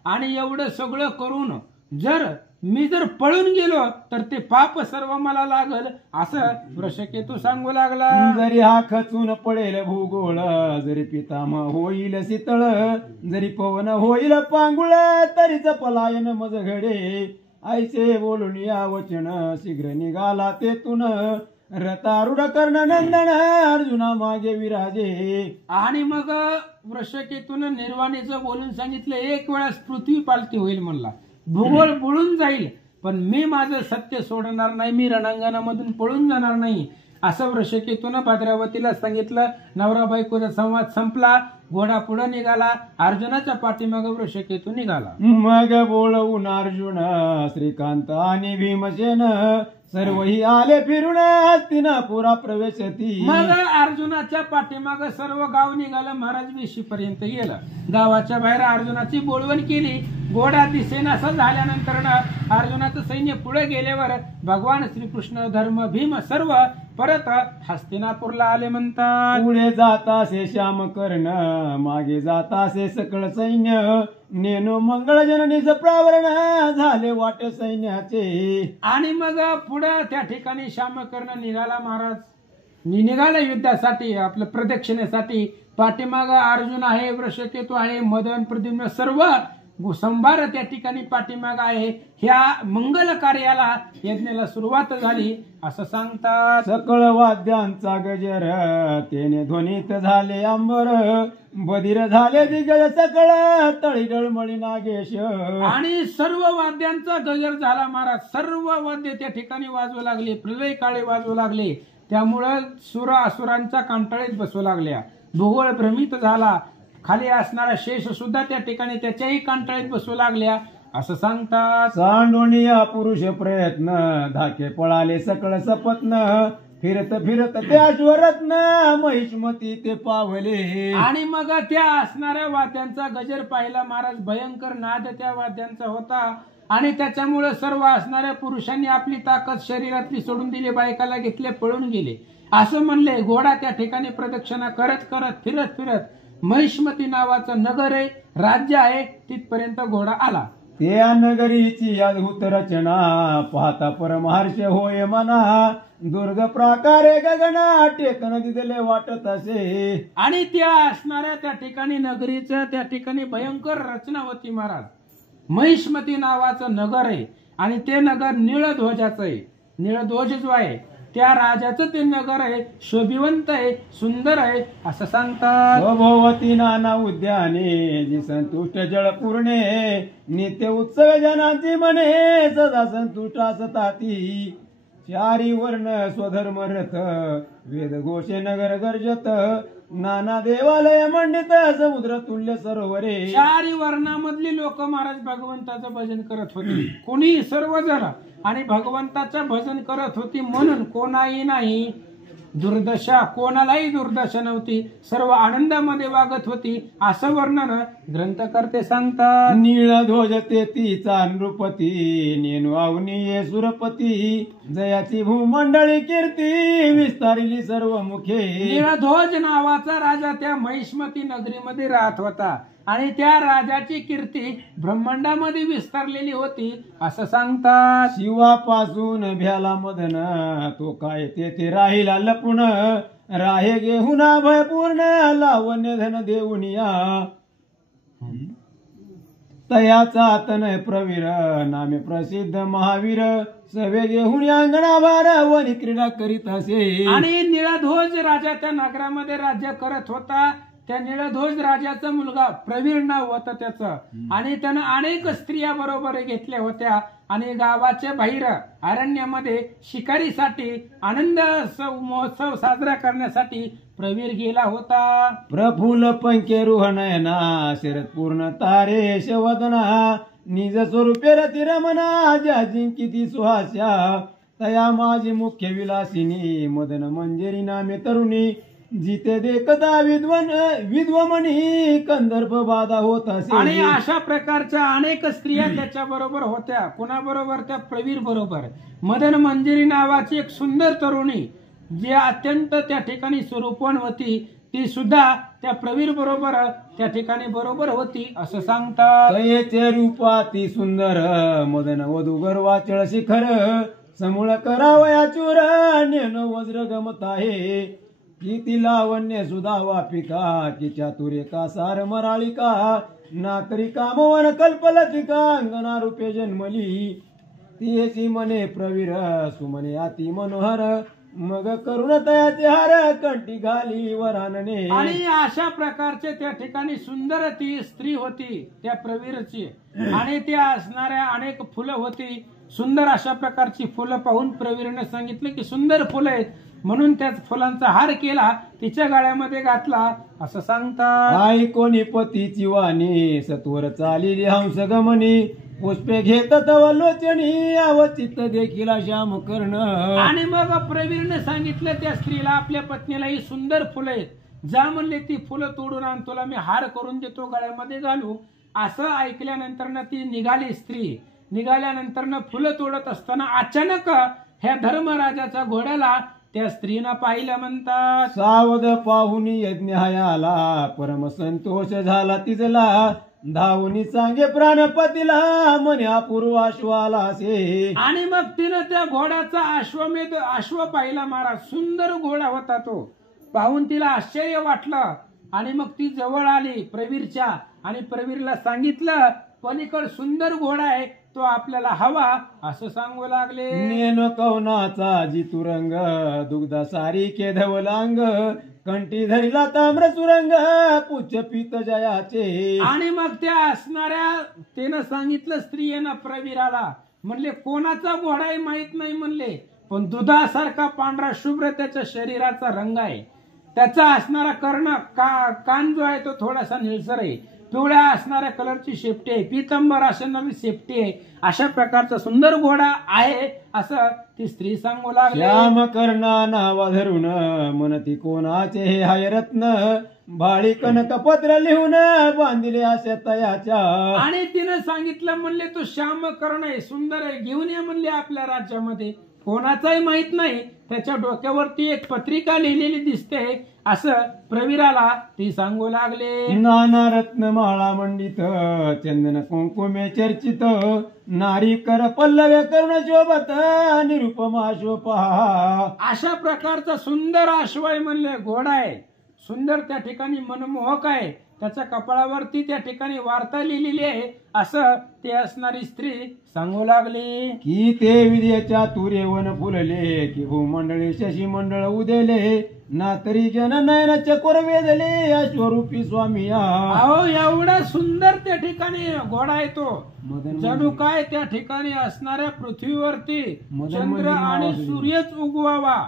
आणि एवढं सगळं करून जर मी जर पळून गेलो तर ते पाप सर्व मला लागल असं वृषकेतू सांगू लागला. जरी हा खचून पडेल भूगोळ, जरी पितामह होईल शीतळ, जरी पवन होईल पांगुळ, तरीच पलायन मज घडे. ऐसे बोलून या वचन शीघ्र निघाला तेथून, रतारूढ कर्ण नंदन अर्जुना मागे विराजे. आणि मग वृषकेतून निर्वाणीचं बोलून सांगितलं, एक वेळास पृथ्वी पालती होईल म्हणला, भूगोल बुडून जाईल, पण मी माझं सत्य सोडणार नाही, मी रणांगणामधून पळून जाणार नाही असं वृषकेतून भद्रावतीला सांगितलं. नवरा बायकोचा संवाद संपला, घोडा पुढे निघाला, अर्जुनाच्या पाठीमाग वृषकेतू निघाला. मग बोलवून अर्जुन श्रीकांत आणि भीमसेन सर्वही आले फिरून हस्तिनापुरा प्रवेशती. मग अर्जुनाच्या पाठीमाग सर्व गाव निघालं, महाराज वेशीपर्यंत गेलं. गावाच्या बाहेर अर्जुनाची बोलवण केली. घोडा दिसेनासा झाल्यानंतर अर्जुनाचं सैन्य पुढे गेल्यावर भगवान श्रीकृष्ण, धर्म, भीम सर्व परत हस्तिनापूरला आले. म्हणतात, पुढे जातासे श्याम कर्ण, मागे जातासे सकळ सैन्य, नेनो मंगळ जननीच प्रावरण झाले वाट सैन्याचे. आणि मग पुढे त्या ठिकाणी श्यामकर्ण निघाला. महाराज निघाला युद्धासाठी, आपल्या प्रदक्षिणेसाठी. पाठीमाग अर्जुन आहे, वृषकेतू आहे, मदन, प्रद्युम्न सर्व संभार त्या ठिकाणी पाठीमाग आहे. ह्या मंगल कार्याला, यज्ञाला सुरुवात झाली असं सांगतात. सकळ वाद्यांचा गजर, तेने ध्वनीत झाले अंबर, बधीर झाले दिग्गज सकळ, तळी डळमळी नागेश. आणि सर्व वाद्यांचा गजर झाला महाराज. सर्व वाद्य त्या ठिकाणी वाजवू लागले, प्रलय काळी वाजवू लागले. त्यामुळं सुर असुरांच्या कांटाळीत बसू लागल्या. भूगोळ भ्रमित झाला. खाली असणारा शेष सुद्धा त्या ठिकाणी त्याच्याही कांटाळीत बसू लागल्या असं सांगतात. सांडोनिया पुरुष प्रयत्न, धाके पळाले सकळ सपत्न, फिरत फिरत ते अश्वरत्न, महिष्मती ते पावले. आणि मग त्या असणाऱ्या वाद्यांचा गजर पाहिला महाराज. भयंकर नाद त्या वाद्यांचा होता. आणि त्याच्यामुळे सर्व असणाऱ्या पुरुषांनी आपली ताकद शरीरातली सोडून दिली, बायकाला घेतले, पळून गेले असं म्हणले. घोडा त्या ठिकाणी प्रदक्षिणा करत करत फिरत फिरत महिष्मती नावाचं नगर आहे, राज्य आहे, तिथपर्यंत घोडा आला. त्या नगरीची अद्भुत रचना, पाहता परमहर्ष होय मना, दुर्ग प्राकारे गगना, टेकन दिदले वाटत असे. आणि त्या असणाऱ्या त्या ठिकाणी नगरीचं त्या ठिकाणी भयंकर रचना होती महाराज. महिष्मती नावाचं नगर आहे आणि ते नगर निळध्वजाचं आहे. निळध्वज जो आहे त्या राजाचं ते नगर आहे, शोभिवंत आहे, सुंदर आहे असं सांगतात. भोवती नाना उद्याने, निसंतुष्ट जळ पूर्णे, नित्य उत्सव जनांची म्हणे, सदा संतुष्ट असताती. चारी वर्ण स्वधर्म रथ, वेद घोषे नगर गर्जत, नाना देवालय मंडित, समुद्र तुल्य सरोवरे. चारी वर्णामधली लोक महाराज भगवंताचं भजन करत होती, कोणी सर्वजण, आणि भगवंताचं भजन करत होती. म्हणून कोणाही नाही दुर्दशा, कोणालाही दुर्दशा नव्हती, सर्व आनंदामध्ये वागत होती असं वर्णन ग्रंथकर्ते सांगतात. नीळध्वज तेतीचा नृपती, नेनु अवनीये सुरपती, जयाची भूमंडळी कीर्ती, विस्तारिली सर्व मुखे. नीळध्वज नावाचा राजा त्या महिष्मती नगरीमध्ये राहत होता आणि त्या राजाची कीर्ती ब्रह्मांडामध्ये विस्तारलेली होती असं सांगतात. शिवापासून भ्याला मदन, तो काय तेथे राहिला लपून, राहे घेऊना भयपूर्ण, लावण्य धन देऊनिया. तयाचा तनय प्रवीर, नामे प्रसिद्ध महावीर, सवे घेऊन अंगणाभार, वनी क्रीडा करीत असे. आणि निळध्वज राजा त्या नगरामध्ये राज्य करत होता. त्या निळध्वज राजाचा मुलगा प्रवीर नाव होतं त्याचं, आणि त्यानं अनेक स्त्रिया बरोबर घेतल्या होत्या. आणि गावाच्या बाहेर अरण्यामध्ये शिकारीसाठी आनंद महोत्सव साजरा करण्यासाठी प्रवीर गेला होता. प्रफुल्ल पंखे रुहनयना, शरद पूर्ण तारे शवदना, निज स्वरूपे रती रमना, ज्या जिंकिती सुहास्या. तया माझी मुख्य विलासिनी, मदन मंजरी नामे तरुणी, जिते देखता विद्वमणी, कंदर्प बाधा होत असे. आणि अशा प्रकारच्या अनेक स्त्रिया त्याच्या बरोबर होत्या. कोणाबरोबर? त्या प्रवीर बरोबर. मदन मंजरी नावाची एक सुंदर तरुणी जी अत्यंत त्या ठिकाणी स्वरूपवान होती ती सुद्धा त्या प्रवीर बरोबर त्या ठिकाणी बरोबर होती असं सांगतात. तयेचे रूपा ती सुंदर मदन वधू गर्वाचळ शिखर समूळ करावया चूर नेन वज्र गमत आहे किती लावण्य सुधा वापिका की चातुर्य का सार मराळिका नाकरी कामवन कल्पलतिका अंगना रूपे जन्मली तियेची मने प्रवीर सुमने अति मनोहर मग करुण तयाचे हार कंठी घाली वरानने. आणि अशा प्रकारचे त्या ठिकाणी सुंदर ती स्त्री होती त्या प्रवीरची आणि त्या असणाऱ्या अनेक फुलं होती. सुंदर अशा प्रकारची फुलं पाहून प्रवीरने सांगितलं की सुंदर फुलं आहेत म्हणून त्याच फुलांचा हार केला तिच्या गळ्यामध्ये घातला असं सांगतात. आई कोणी पतीची वाणी सत्वर चालिली हंस गमनी पुष्पे घेत तव लोचनी अवचित देखील श्याम कर्ण. आणि मग प्रवीरने सांगितलं त्या स्त्रीला आपल्या पत्नीला ही सुंदर फुलं आहेत जा म्हणले ती फुलं तोडून आण तुला मी हार करून देतो गळ्यामध्ये घालू. असं ऐकल्यानंतर ती निघाली स्त्री. निघाल्यानंतर फुलं तोडत असताना अचानक ह्या धर्मराजाच्या घोड्याला त्या स्त्रीनं पाहिलं म्हणतात. सावध पाहुनी यज्ञ आला परम संतोष झाला तिजला धावून सांगे प्राणपतीला म्हणे अपूर्व अश्वाला असे. आणि मग तिनं त्या घोड्याचा अश्व पाहिला महाराज. सुंदर घोडा होता तो. पाहून तिला आश्चर्य वाटलं आणि मग ती जवळ आली प्रवीरच्या आणि प्रवीरला सांगितलं पलीकड सुंदर घोडा आहे तो आपल्याला हवा असं सांगू लागले. नेन कवनाचा जितुरंग दुग्धा सारी केधवलांग कंठी धरिला ताम्र सुरंग पुच्छ पीत जयाचे. आणि मग त्या असणाऱ्या त्यानं सांगितलं स्त्रियेनं प्रवीराला म्हणले कोणाचा घोडा आहे माहित नाही म्हणले पण दुधासारखा पांढरा शुभ्र त्याच्या शरीराचा रंग आहे. त्याचा असणारा कर्ण कान जो आहे तो थोडासा निळसर आहे. पिवळ्या असणाऱ्या कलरची शेपटी आहे. पितंबर असणारी शेपटी आहे. अशा प्रकारचा सुंदर घोडा आहे असं ती स्त्री सांगू लागली. श्याम कर्णा नावा धरून मनती कोणाचे हे हाय रत्न भाळी कनक पत्र लिहून बांधिले अशा तयाच्या. आणि तिनं सांगितलं म्हणले तो श्याम कर्ण आहे सुंदर आहे घेऊन ये म्हणले आपल्या राज्यामध्ये. कोणाचाही माहित नाही त्याच्या डोक्यावरती एक पत्रिका लिहिलेली दिसते असं प्रवीराला ती सांगू लागले. नाना रत्नमाळा मंडित चंदन कुंकुमे चर्चित नारी कर पल्लवे करुण शोभत निरुपमा शोभा. अशा प्रकारचा सुंदर अश्व आहे म्हणले घोडा आहे सुंदर त्या ठिकाणी मनमोहक आहे. त्याच्या कपाळावरती त्या ठिकाणी वार्ता लिहिलेली आहे असं ते असणारी स्त्री सांगू लागली. की ते विद्येच्या तुरेवन फुलले की भूमंडळी शशी मंडळ उदेले ना तरी जन नयन चकोर वेदले अश्वरूपी स्वामी. अहो एवढा सुंदर त्या ठिकाणी घोडा आहे तो जणू काय त्या ठिकाणी असणाऱ्या पृथ्वीवरती चंद्र आणि सूर्यच उगवावा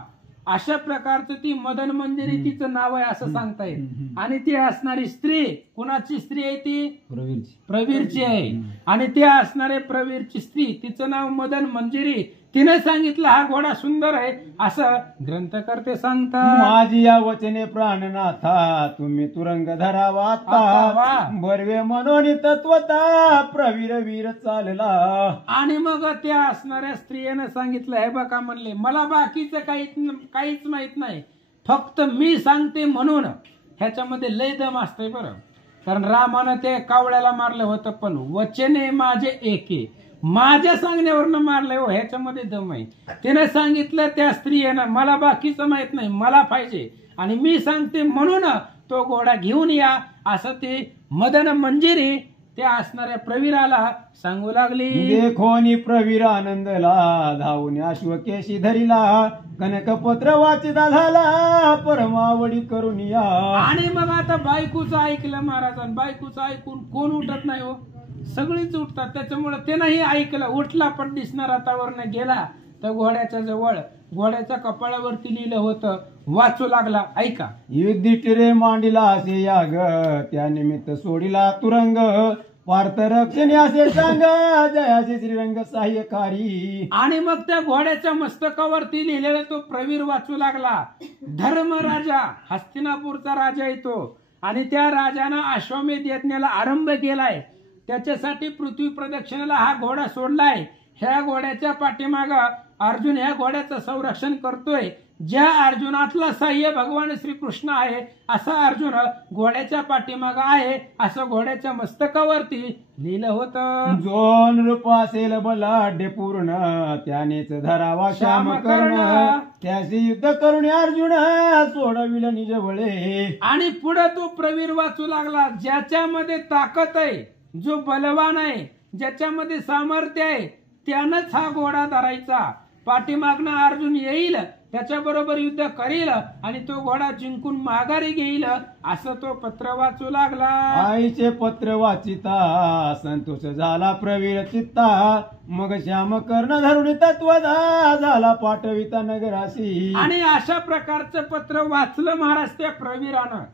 अशा प्रकारचं ती मदन मंजरी तिचं नाव आहे असं सांगता येईल. आणि ती असणारी स्त्री कुणाची स्त्री आहे ती प्रवीरची आहे. आणि ती असणारे प्रवीरची स्त्री तिचं नाव मदन मंजिरी. तिने सांगितलं हा घोडा सुंदर आहे असं ग्रंथकर्ते सांगतात. माझी या वचने प्राणनाथा तुम्ही तुरंग धरावा आता बर्वे मनोनी तत्वता प्रवीर वीर चालला. आणि मग त्या असणाऱ्या स्त्रियेनं सांगितलं हे बघा म्हणले मला बाकीचं काहीच माहित नाही फक्त मी सांगते म्हणून. ह्याच्यामध्ये लय दम असतंय बरं कारण रामानं ते कावळ्याला मारलं होतं पण वचने माझे एके माझ्या सांगण्यावरनं मारलंय हो ह्याच्यामध्ये दम आहे. तिने सांगितलं त्या स्त्रियेनं मला बाकीचं माहित नाही मला पाहिजे आणि मी सांगते म्हणून तो घोडा घेऊन या असं ते मदन मंजिरी त्या असणाऱ्या प्रवीराला सांगू लागली. देखोनी प्रवीर आनंदला धावून अश्वकेशी धरिला कनकपत्र वाचिता झाला परमावडी करून या. आणि मग आता बायकोचं ऐकलं महाराजांनी. बायकोचं ऐकून कोण उठत नाही हो सगळीच उठतात. त्याच्यामुळे त्यानंही ऐकलं उठला पण दिसणार हातावरनं गेला तर घोड्याच्या जवळ घोड्याच्या कपाळावरती लिहिलं होतं वाचू लागला. ऐका युधिष्ठिरे मांडिला असे याग त्या निमित्त सोडिला तुरंग पार्थ रक्षणे असे सांग जयाचे श्रीरंग सहाय्यकारी. आणि मग त्या घोड्याच्या मस्तकावरती लिहिलेला तो प्रवीर वाचू लागला. धर्मराजा हस्तिनापूरचा राजा येतो आणि त्या राजानं अश्वमेध यज्ञाला आरंभ केलाय. त्याच्यासाठी पृथ्वी प्रदक्षिणेला हा घोडा सोडलाय. ह्या घोड्याच्या पाठीमाग अर्जुन ह्या घोड्याचं संरक्षण करतोय. ज्या अर्जुनातला सह्य भगवान श्रीकृष्ण आहे असा अर्जुन घोड्याच्या पाठीमाग आहे असं घोड्याच्या मस्तकावरती लिहिलं होतं. जो नृप असेल बलाढ्य पूर्ण त्यानेच धरावा श्याम कर्ण त्याशी युद्ध करून अर्जुन सोडविल निज बळे. आणि पुढे तो प्रवीर वाचू लागला. ज्याच्यामध्ये ताकद आहे, जो बलवान आहे, ज्याच्यामध्ये सामर्थ्य आहे त्यानंच हा घोडा धरायचा. पाठीमागनं अर्जुन येईल, त्याच्याबरोबर युद्ध करील आणि तो घोडा जिंकून माघारी घेईल असं तो पत्र वाचू लागला. आईचे पत्र वाचिता संतोष झाला प्रवीर चित्ता. मग श्याम कर्ण धरुणी तत्वदा झाला पाठविता नगरासी. आणि अशा प्रकारचं पत्र वाचलं महाराज त्या प्रवीरानं.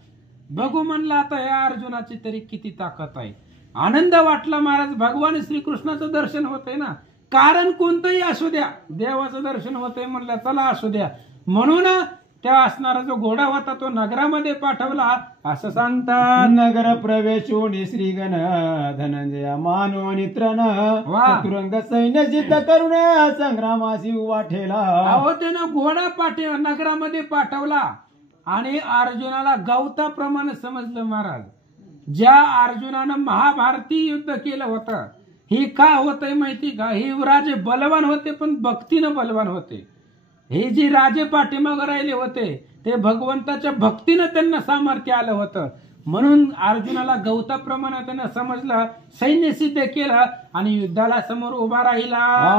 बघू म्हणलं आता या अर्जुनाची तरी किती ताकद आहे. आनंद वाटला महाराज. भगवान श्रीकृष्णाचं दर्शन होतंय ना, कारण कोणतंही असू द्या, देवाचं दर्शन होतंय म्हणलं चला असू द्या. म्हणून त्या असणारा जो घोडा होता तो नगरामध्ये पाठवला असं सांगतात. नगर प्रवेशोनी श्रीगण धनंजय मानो नित्रण चतुरंग सैन्य सिद्ध करून संग्रामासी उभा ठेला. अहो त्यानं घोडा नगरामध्ये पाठवला आणि अर्जुनाला गवताप्रमाणे समजलं महाराज. ज्या अर्जुनानं महाभारती युद्ध केलं होतं हे का होतंय माहिती का? हे राजे बलवान होते पण भक्तीनं बलवान होते. हे जे राजे पाठीमागे राहिले होते ते भगवंताच्या भक्तीनं त्यांना सामर्थ्य आलं होतं. म्हणून अर्जुनाला गवताप्रमाणे त्यांना समजलं, सैन्य सिद्ध केलं आणि युद्धाला समोर उभा राहिला.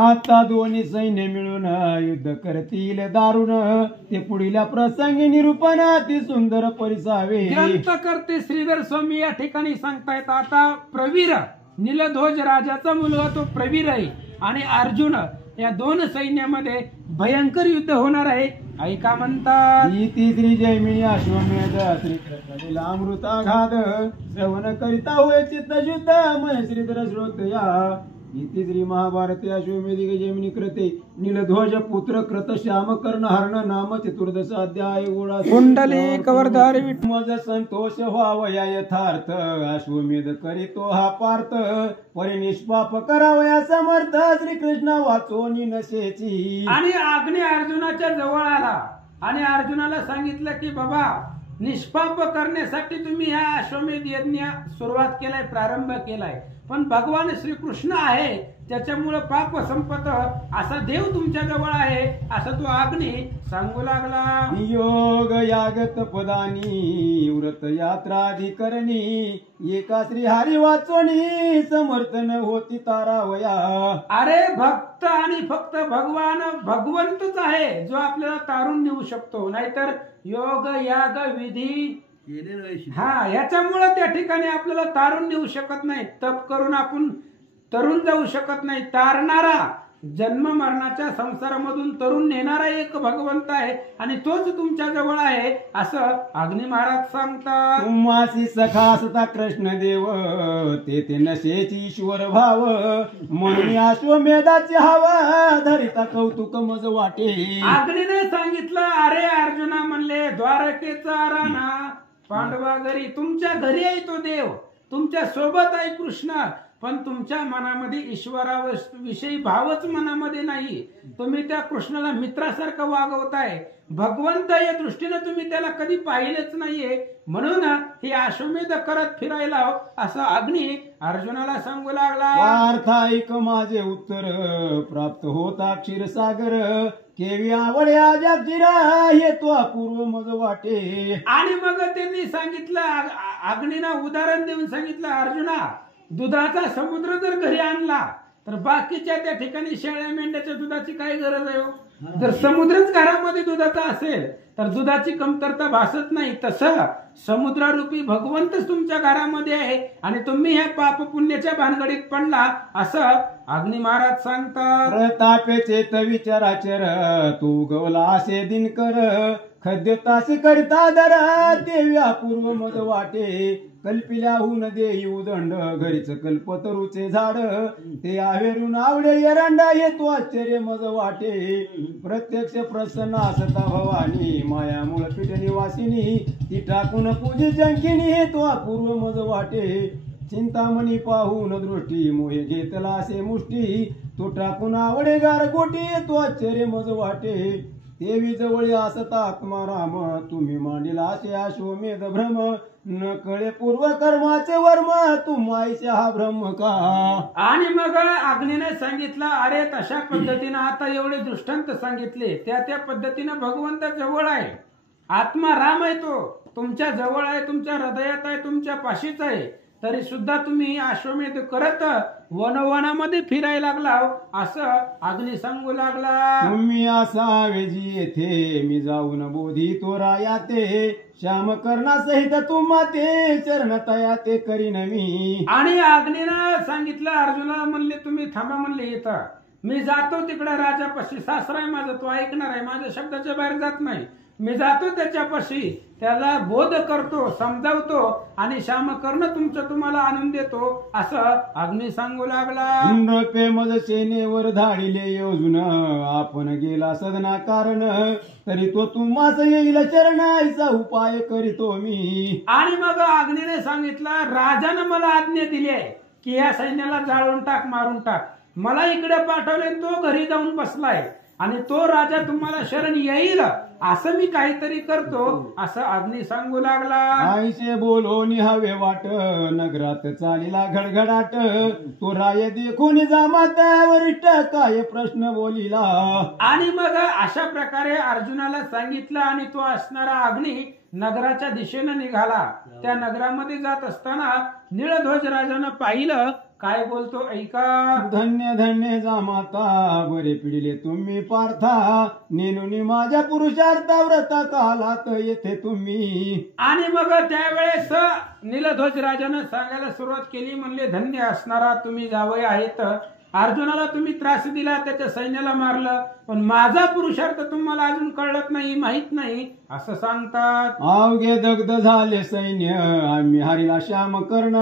आता दोन्ही सैन्य मिळून युद्ध करतील दारुण ते पुढील प्रसंगी निरूपण ती सुंदर परिसावे. ग्रंथकर्ते श्रीधर स्वामी या ठिकाणी सांगतायत. आता प्रवीर नीलध्वज राजाचा मुलगा तो प्रवीर आहे आणि अर्जुन या दोन सैन्यामध्ये भयंकर युद्ध होणार आहे. ऐका म्हणतात. तिसरी जैमिनी अश्वमेध श्री अमृताघात श्रवण करिता होय चित्त शुद्ध मन श्रीधर श्रोतया. तिसरी महाभारती अश्वमेधिक जैमिनी कृते नीलध्वज पुत्र कृत श्याम कर्ण हरण नाम चतुर्दश अध्याय. गोळा कुंडली कवरधार मज संतोष व्हावया यथार्थ अश्वमेध करीतो हा पार्थ परिनिष्पाप करावया समर्थ श्रीकृष्ण वाचोनी नशेची. आणि अग्नी अर्जुनाच्या जवळ आला आणि अर्जुनाला सांगितलं की बाबा निष्पाप करण्यासाठी तुम्ही ह्या अश्वमेध यज्ञ सुरुवात केलाय, प्रारंभ केलाय, पण भगवान श्रीकृष्ण आहे त्याच्यामुळे पाप संपत असा देव तुमच्या जवळ आहे असं तो अग्नी सांगू लागला. योग यागत पदानी व्रत यात्राधिकरणी एका श्री हरी वाचोनी समर्थन होती तारावया. अरे भक्त आणि फक्त भगवंतच आहे जो आपल्याला तारून नेऊ शकतो, नाहीतर योग याग विधी याच्यामुळे त्या ठिकाणी आपल्याला तारून नेऊ शकत नाही. तप करून आपण तरुण जाऊ शकत नाही. तारणारा जन्म मरणाच्या संसारामधून तरुण नेणारा एक भगवंत आहे आणि तोच तुमच्या जवळ आहे असं अग्नी महाराज सांगतात. तुम्हासी सखा असता कृष्ण देव ते नशेची ईश्वर भाव म्हणून अश्वमेधाची हवा धरिता कौतुक मज वाटे. अग्नीने सांगितलं, अरे अर्जुना म्हणले द्वारकेचा राणा पांडवा घरी, तुमच्या घरी आहे तो देव, तुमच्या सोबत आहे कृष्ण, पण तुमच्या मनामध्ये ईश्वराविषयी भावच मनामध्ये नाही. तुम्ही त्या कृष्णाला मित्रासारखं वागवताय. भगवंत या दृष्टीने तुम्ही त्याला कधी पाहिलेच नाहीये. म्हणून हे अश्वमेध करत फिरायला असं अग्नी अर्जुनाला सांगू लागला. पार्थाईक माझे उत्तर प्राप्त होता क्षीरसागर केवी आवड्या जगजिरा हे तो अपूर्व मज वाटे. आणि मग त्यांनी सांगितलं, अग्नीना उदाहरण देऊन सांगितलं, अर्जुना दुधाचा समुद्र जर घरी आणला तर बाकीच्या त्या ठिकाणी शेळ्या मेंढ्याच्या दुधाची काय गरज आहे? जर समुद्रच घरामध्ये दुधाचा असेल तर दुधाची कमतरता भासत नाही. तसं समुद्रारूपी भगवंतच तुमच्या घरामध्ये आहे आणि तुम्ही ह्या पाप पुण्याच्या भानगडीत पडला असं अग्नी महाराज सांगतात. प्रतापे चेत विचाराचर तू गवला असे दिनकर खद्य तासे करता दरा देवी अपूर्व मज वाटे. कल्पिल्याहून देई उदंड घरीच कल्पतरूचे झाड ते आवेरून आवडे एरंडा येतो आश्चर्य मज वाटे. प्रत्यक्ष प्रसन्न असता भवानी मायामूळ पीठ निवासिनी ती टाकून पूजी जंकिनी हेतो अपूर्व मज वाटे. चिंतामणी पाहून दृष्टी मोहे घेतला असे मुष्टी तो टाकून आवडे गारगोटी तो आश्चर्य मज वाटे. देवी जवळी असता आत्माराम तुम्ही मांडिला असे अश्वमेध भ्रम न कळे पूर्व कर्माचे वर्म तुम्हाईचे हा भ्रम का. आणि मग अग्नीने सांगितलं अरे तशा पद्धतीनं आता एवढे दृष्टांत सांगितले त्या पद्धतीनं भगवंत जवळ आहे. आत्मा राम आहे, तो तुमच्या जवळ आहे, तुमच्या हृदयात आहे, तुमच्या पाशीच आहे. तरी सुद्धा तुम्ही अश्वमेध करत वनवनामध्ये फिरायला लागला असं अग्नी सांगू लागला. तुम्ही असावे जी येथे मी जाऊन बोधी तो राया ते श्याम कर्णा सहित तुम्हा ते चरण तया ते करीन मी. आणि अग्नीनं सांगितलं अर्जुनाला म्हणले तुम्ही थांबा म्हणले इथं मी जातो तिकडे राजापाशी. सासरा आहे माझा, तो ऐकणार आहे, माझ्या शब्दाच्या बाहेर जात नाही. मी जातो त्याच्यापाशी, त्याला बोध करतो, समजावतो आणि श्यामकर्ण तुमचं तुम्हाला आणून देतो असं अग्नी सांगू लागला. मज सेनेवर धाडिले योजून आपण गेला सदना कारण तरी तो तुम्हाच येईल चरणाईचा उपाय करीतो मी. आणि मग अग्नीने सांगितलं राजानं मला आज्ञा दिली आहे की या सैन्याला जाळून टाक, मारून टाक. मला इकडे पाठवले, तो घरी जाऊन बसलाय आणि तो राजा तुम्हाला शरण येईल असं मी काहीतरी करतो असं अग्नी सांगू लागला. आईचे बोलून हवे वाट नगरात चालीला घडघडाट तो राय देखून जामात वरिष्ठ काय प्रश्न बोलिला. आणि मग अशा प्रकारे अर्जुनाला सांगितलं आणि तो असणारा अग्नी नगराच्या दिशेनं निघाला. त्या नगरामध्ये जात असताना निळध्वज राजानं पाहिलं, काय बोलतो ऐका. धन्य धन्य जामाता बरे पिढिले तुम्ही पार्था नेनुनी माझ्या पुरुषार्था व्रता कालात येथे तुम्ही. आणि मग त्यावेळेस निलध्वज राजानं सांगायला सुरुवात केली, म्हणले धन्य असणारा तुम्ही जावई आहेत. अर्जुनाला तुम्ही त्रास दिला, त्याच्या सैन्याला मारलं, पण माझा पुरुषार्थ तुम्हाला अजून कळत नाही, माहित नाही असं सांगतात. अवघे दग्ध झाले सैन्य आम्ही हरिला श्याम कर्ण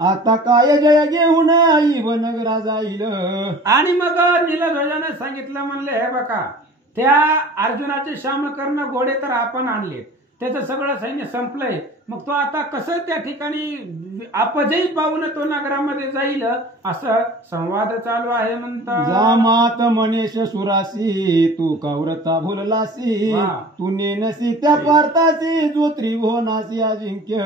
आता काय जय घेऊन आई नगरा जाईल. आणि मग निलध्वजाने सांगितलं, म्हणले हे बघा त्या अर्जुनाचे श्यामकर्ण घोडे तर आपण आणले, त्याचं सगळं सैन्य संपलंय, मग तो आता कसं त्या ठिकाणी अपजयी पाहून तो नगरामध्ये जाईल असं संवाद चालू आहे. म्हणतात जामात मनेश सुरासी तू कौरता भुललासी तू नेनसी त्या पार्थाची जो त्रिभुवनासी अजिंक्य.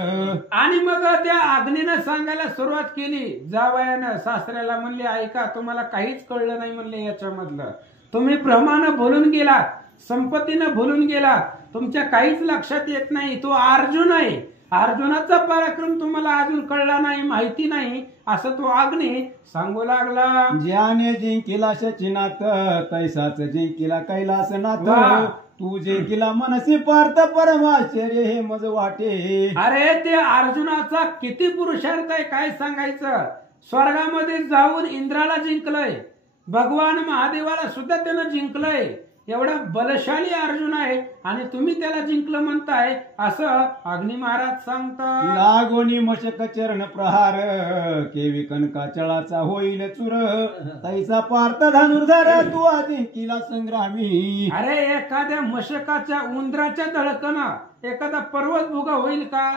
आणि मग त्या अग्नीनं सांगायला सुरुवात केली जावयानं सासऱ्याला, म्हणले ऐका तुम्हाला काहीच कळलं नाही म्हणले याच्यामधलं, तुम्ही भ्रमानं बोलून गेलात, संपत्तीनं बोलून गेलात, तुमच्या काहीच लक्षात येत नाही. तो अर्जुन आहे, अर्जुनाचा पराक्रम तुम्हाला अजून कळला नाही, माहिती नाही असं तो अग्नी सांगू लागला. ज्याने जिंकिला शचिनाथ तैसाच जिंकिला कैलासनाथ तू जिंकिला मनसी पार्थ परमाश्चर्य हे मज वाटे. अरे ते अर्जुनाचा किती पुरुषार्थ आहे काय सांगायचं. स्वर्गामध्ये जाऊन इंद्राला जिंकलंय, भगवान महादेवाला सुद्धा त्यानं जिंकलंय. एवढा बलशाली अर्जुन आहे आणि तुम्ही त्याला जिंकलं म्हणताय असं अग्नी महाराज सांगतात. लागोनी मशक चरण प्रहार केवी कनका चळाचा होईल चुर तैसा पार्थ धनुर्धर तू जिंकिला संग्रामी. अरे एखाद्या मशकाच्या उंदराच्या धडकनं एखादा पर्वत भुगा होईल का.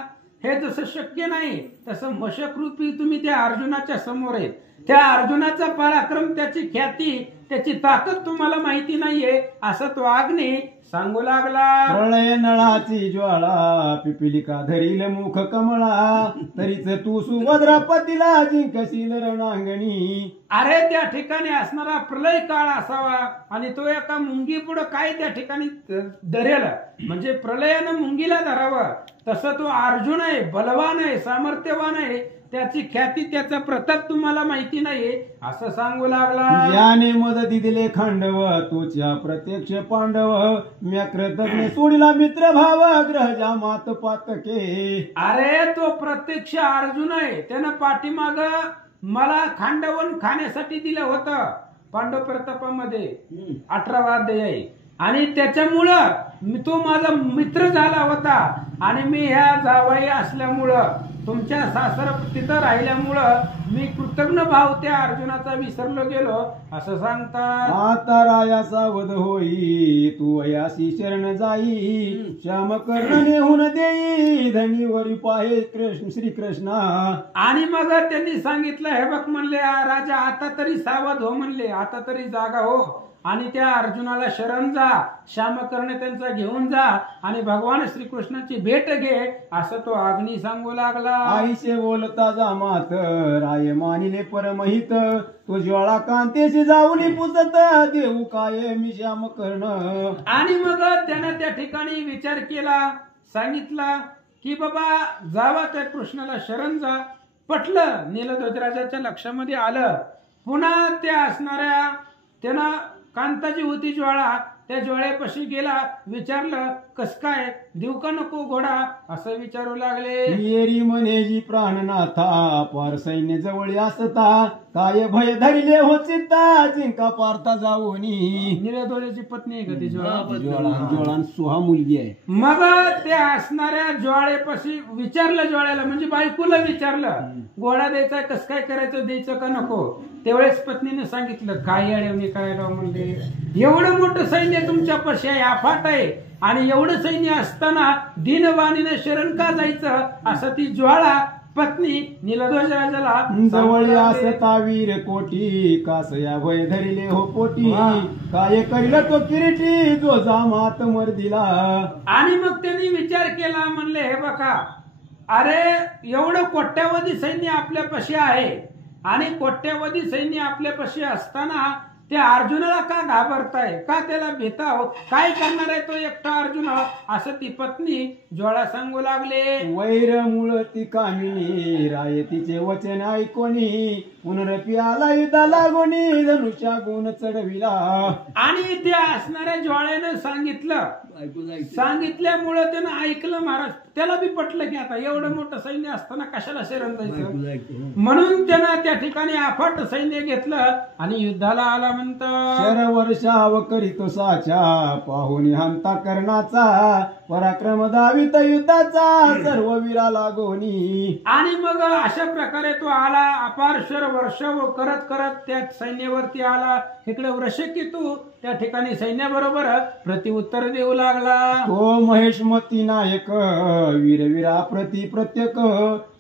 हे जसं शक्य नाही तसं मशक रूपी तुम्ही त्या अर्जुनाच्या समोर आहेत. त्या अर्जुनाचा पराक्रम, त्याची ख्याती, त्याची ताकद तुम्हाला माहिती नाहीये असं तो अग्नी सांगू लागला. प्रळय नळाची ज्वाळा पिपिलिका धरील मुख कमळा तरीच तू सुभद्रापतीला जिंकशील रणांगणी. अरे त्या ठिकाणी असणारा प्रलय काळ असावा आणि तो एका मुंगी पुढे काय त्या ठिकाणी धरेल, म्हणजे प्रलयानं मुंगीला धरावं तसं तो अर्जुन आहे, बलवान आहे, सामर्थ्यवान आहे. त्याची ख्याती, त्याचा प्रताप तुम्हाला माहिती नाही असं सांगू लागला. ज्याने मदती दिले खांडव तोच्या प्रत्यक्ष पांडव म्या कृतज्ञ सोडला मित्र भाव ग्रहजा मात पातके. अरे तो प्रत्यक्ष अर्जुन आहे, त्यानं पाठीमाग मला खांडवन खाण्यासाठी दिलं होतं पांडव प्रतापामध्ये 18वा अध्याय आहे. आणि त्याच्यामुळं तो माझा मित्र झाला होता आणि मी ह्या जावई असल्यामुळं, तुमच्या सासर तिथं राहिल्यामुळं मी कृतज्ञ भाव त्या अर्जुनाचा विसरलो गेलो असं सांगतात. आता राया सावध होई तू अयासी शरण जाई श्याम कर्ण नेहून देई धनीवरी पाहे कृष्ण श्रीकृष्णा. आणि मग त्यांनी सांगितलं हे बघ म्हणले राजा आता तरी सावध हो म्हणले, आता तरी जागा हो आणि त्या अर्जुनाला शरण जा, श्यामकर्ण त्यांचा घेऊन जा आणि भगवान श्रीकृष्णाची भेट घे असं तो अग्नी सांगू लागला. आईशे बोलता जा मात राय मानिले परमहित तो ज्वाळा कांतेशी जाऊनी पुसत देऊ काय मी श्याम कर्ण. आणि मग त्यानं त्या ठिकाणी विचार केला, सांगितला की बाबा जावा त्या कृष्णाला शरण जा. पटलं, नीलध्वजराजाच्या लक्षामध्ये आलं. पुन्हा त्या असणाऱ्या त्यानं कांताची होती ज्वाळा, त्या ज्वाळेपाशी गेला, विचारलं कस काय देऊ का नको घोडा असं विचारू लागले. येरी म्हणे जी प्राणनाथा पार सैन्य जवळ असता काय भय धरिले हो चित्ता जिंका पारता जाऊनी. नीलध्वजाची पत्नी आहे का ती ज्वाळा? ज्वाळा सुहा मुलगी आहे. मग त्या असणाऱ्या ज्वाळेपाशी विचारलं, ज्वाळ्याला म्हणजे बायकोला विचारलं घोडा द्यायचा कस काय करायचं, द्यायचं का नको. त्यावेळेस पत्नीने सांगितलं काय अडवणी करायला म्हणले, एवढं मोठं सैन्य तुमच्यापाशी आहे, अफाट आहे आणि एवढं सैन्य असताना दिनवाणीने शरण का जायचं असं ती ज्वाळा पत्नी नीलध्वजराजाला जवळ असता वीर कोटी कासया भय धरिले हो पोटी काय करील तो किरीटी जो जा मात मर दिला. आणि मग त्यांनी विचार केला, म्हणले हे बघा अरे एवढं कोट्यावधी सैन्य आपल्यापाशी आहे आणि कोट्यावधी सैन्य आपल्यापाशी असताना त्या अर्जुनाला का घाबरताय, का त्याला भेताव, काय करणार आहे तो एकटा अर्जुन असं ती पत्नी ज्वाळा सांगू लागले. वैर मुळ ती कामिनी राय तिचे वचन ऐकोनी पुनरपी आला युद्धा लागोनी धनुष्या गुण चढविला. आणि त्या असणाऱ्या ज्वाळ्यानं सांगितल्यामुळं त्यानं ऐकलं महाराज. त्याला बी पटलं की आता एवढं मोठं सैन्य असताना कशाला शरण जायचं, म्हणून त्यानं त्या ठिकाणी अफाट सैन्य घेतलं आणि युद्धाला आला. म्हणतं शर वर्षाव करीतो साचा पाहुनी हंता कर्णाचा पराक्रम दावित युद्धाचा सर्व वीरा लागोनी. आणि मग अशा प्रकारे तो आला, अपार शर वर्षाव करत करत त्या सैन्यावरती आला. इकडे वृषकेतू त्या ठिकाणी सैन्याबरोबर प्रत्युत्तर देऊ लागला. तो महेशमती नायक वीरवीरा प्रति प्रत्येक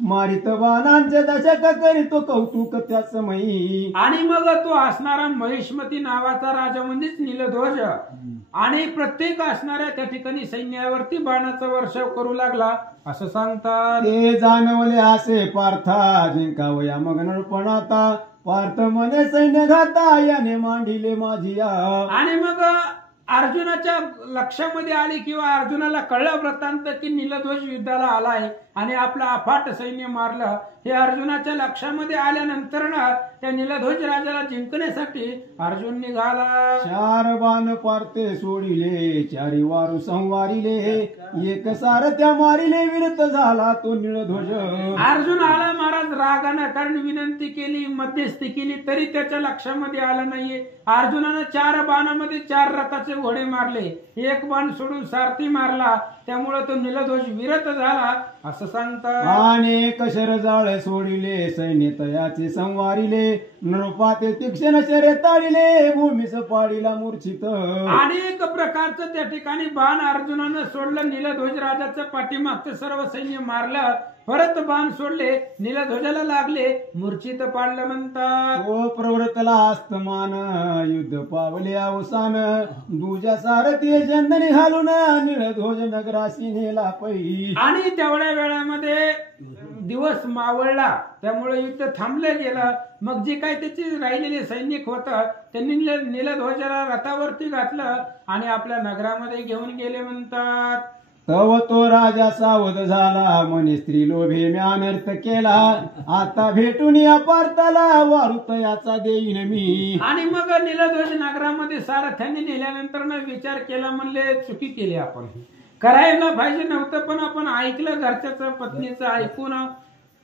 मारित बाणांचे दशक करीतो कौतुक त्या समयी. आणि मग तो असणारा महेशमती नावाचा राजा म्हणजेच नीलध्वज आणि प्रत्येक असणाऱ्या त्या ठिकाणी सैन्यावरती बाणाचा वर्षाव करू लागला असं सांगतात. ते जाणवले असे पार्था जिंकावया मग नरपणाता पार्थ मने सैन्य घाता याने मांडिले माझी. आणि मग अर्जुनाच्या लक्षामध्ये आली किंवा अर्जुनाला कळलं वृत्तांत की नीलध्वज युद्धाला आलाय आणि आपलं अफाट सैन्य मारलं. हे अर्जुनाच्या लक्षामध्ये आल्यानंतर त्या नीलध्वज राजाला जिंकण्यासाठी अर्जुन निघाला. चार बाण पारते सोडिले चारी वारू संवारिले एक सारथ्या मारिले विरत झाला तो नीलध्वज. अर्जुन आला महाराज रागानं, कारण विनंती केली, मध्यस्थी केली तरी त्याच्या लक्षामध्ये आलं नाहीये. अर्जुनानं 4 बाणामध्ये 4 रथाचे घोडे मारले, एक बाण सोडून सारथी मारला, त्यामुळे तो नीलध्वज विरत झाला असं सांगतात. अनेक शरजाळ सोडिले सैन्य तयाचे संवारिले नृपाते तीक्ष्ण शरे ताडिले भूमीस पाडिला मूर्छित. अनेक प्रकारचं त्या ठिकाणी बाण अर्जुनानं सोडलं, नीलध्वज राजाचं पाठीमागचं सर्व सैन्य मारलं, परत बाण सोडले, नीलध्वजाला लागले, मूर्छित पाडलं म्हणतात. तो प्रवृतला अस्तमान युद्ध पावले अवसान दुजा सारथी चंदनी घालून नीलध्वज नगराशी नेला पै. आणि तेवढ्या वेळामध्ये दिवस मावळला, त्यामुळे युद्ध थांबलं गेलं. मग जे काही त्याची राहिलेले सैनिक होतं त्यांनी नीलध्वजाला रथावरती घातलं आणि आपल्या नगरामध्ये घेऊन गेले म्हणतात. तव तो राजा सावध झाला मने स्त्री लोभे म्यानर्थ केला आता भेटून या पार्थाला वारुत याचा देईन मी. आणि मग नीलध्वज नगरामध्ये सारथ्यांनी नेल्यानंतर विचार केला, म्हणले चुकी केली, आपण करायला पाहिजे नव्हतं, पण आपण ऐकलं घरच्याचं पत्नीचं ऐकून,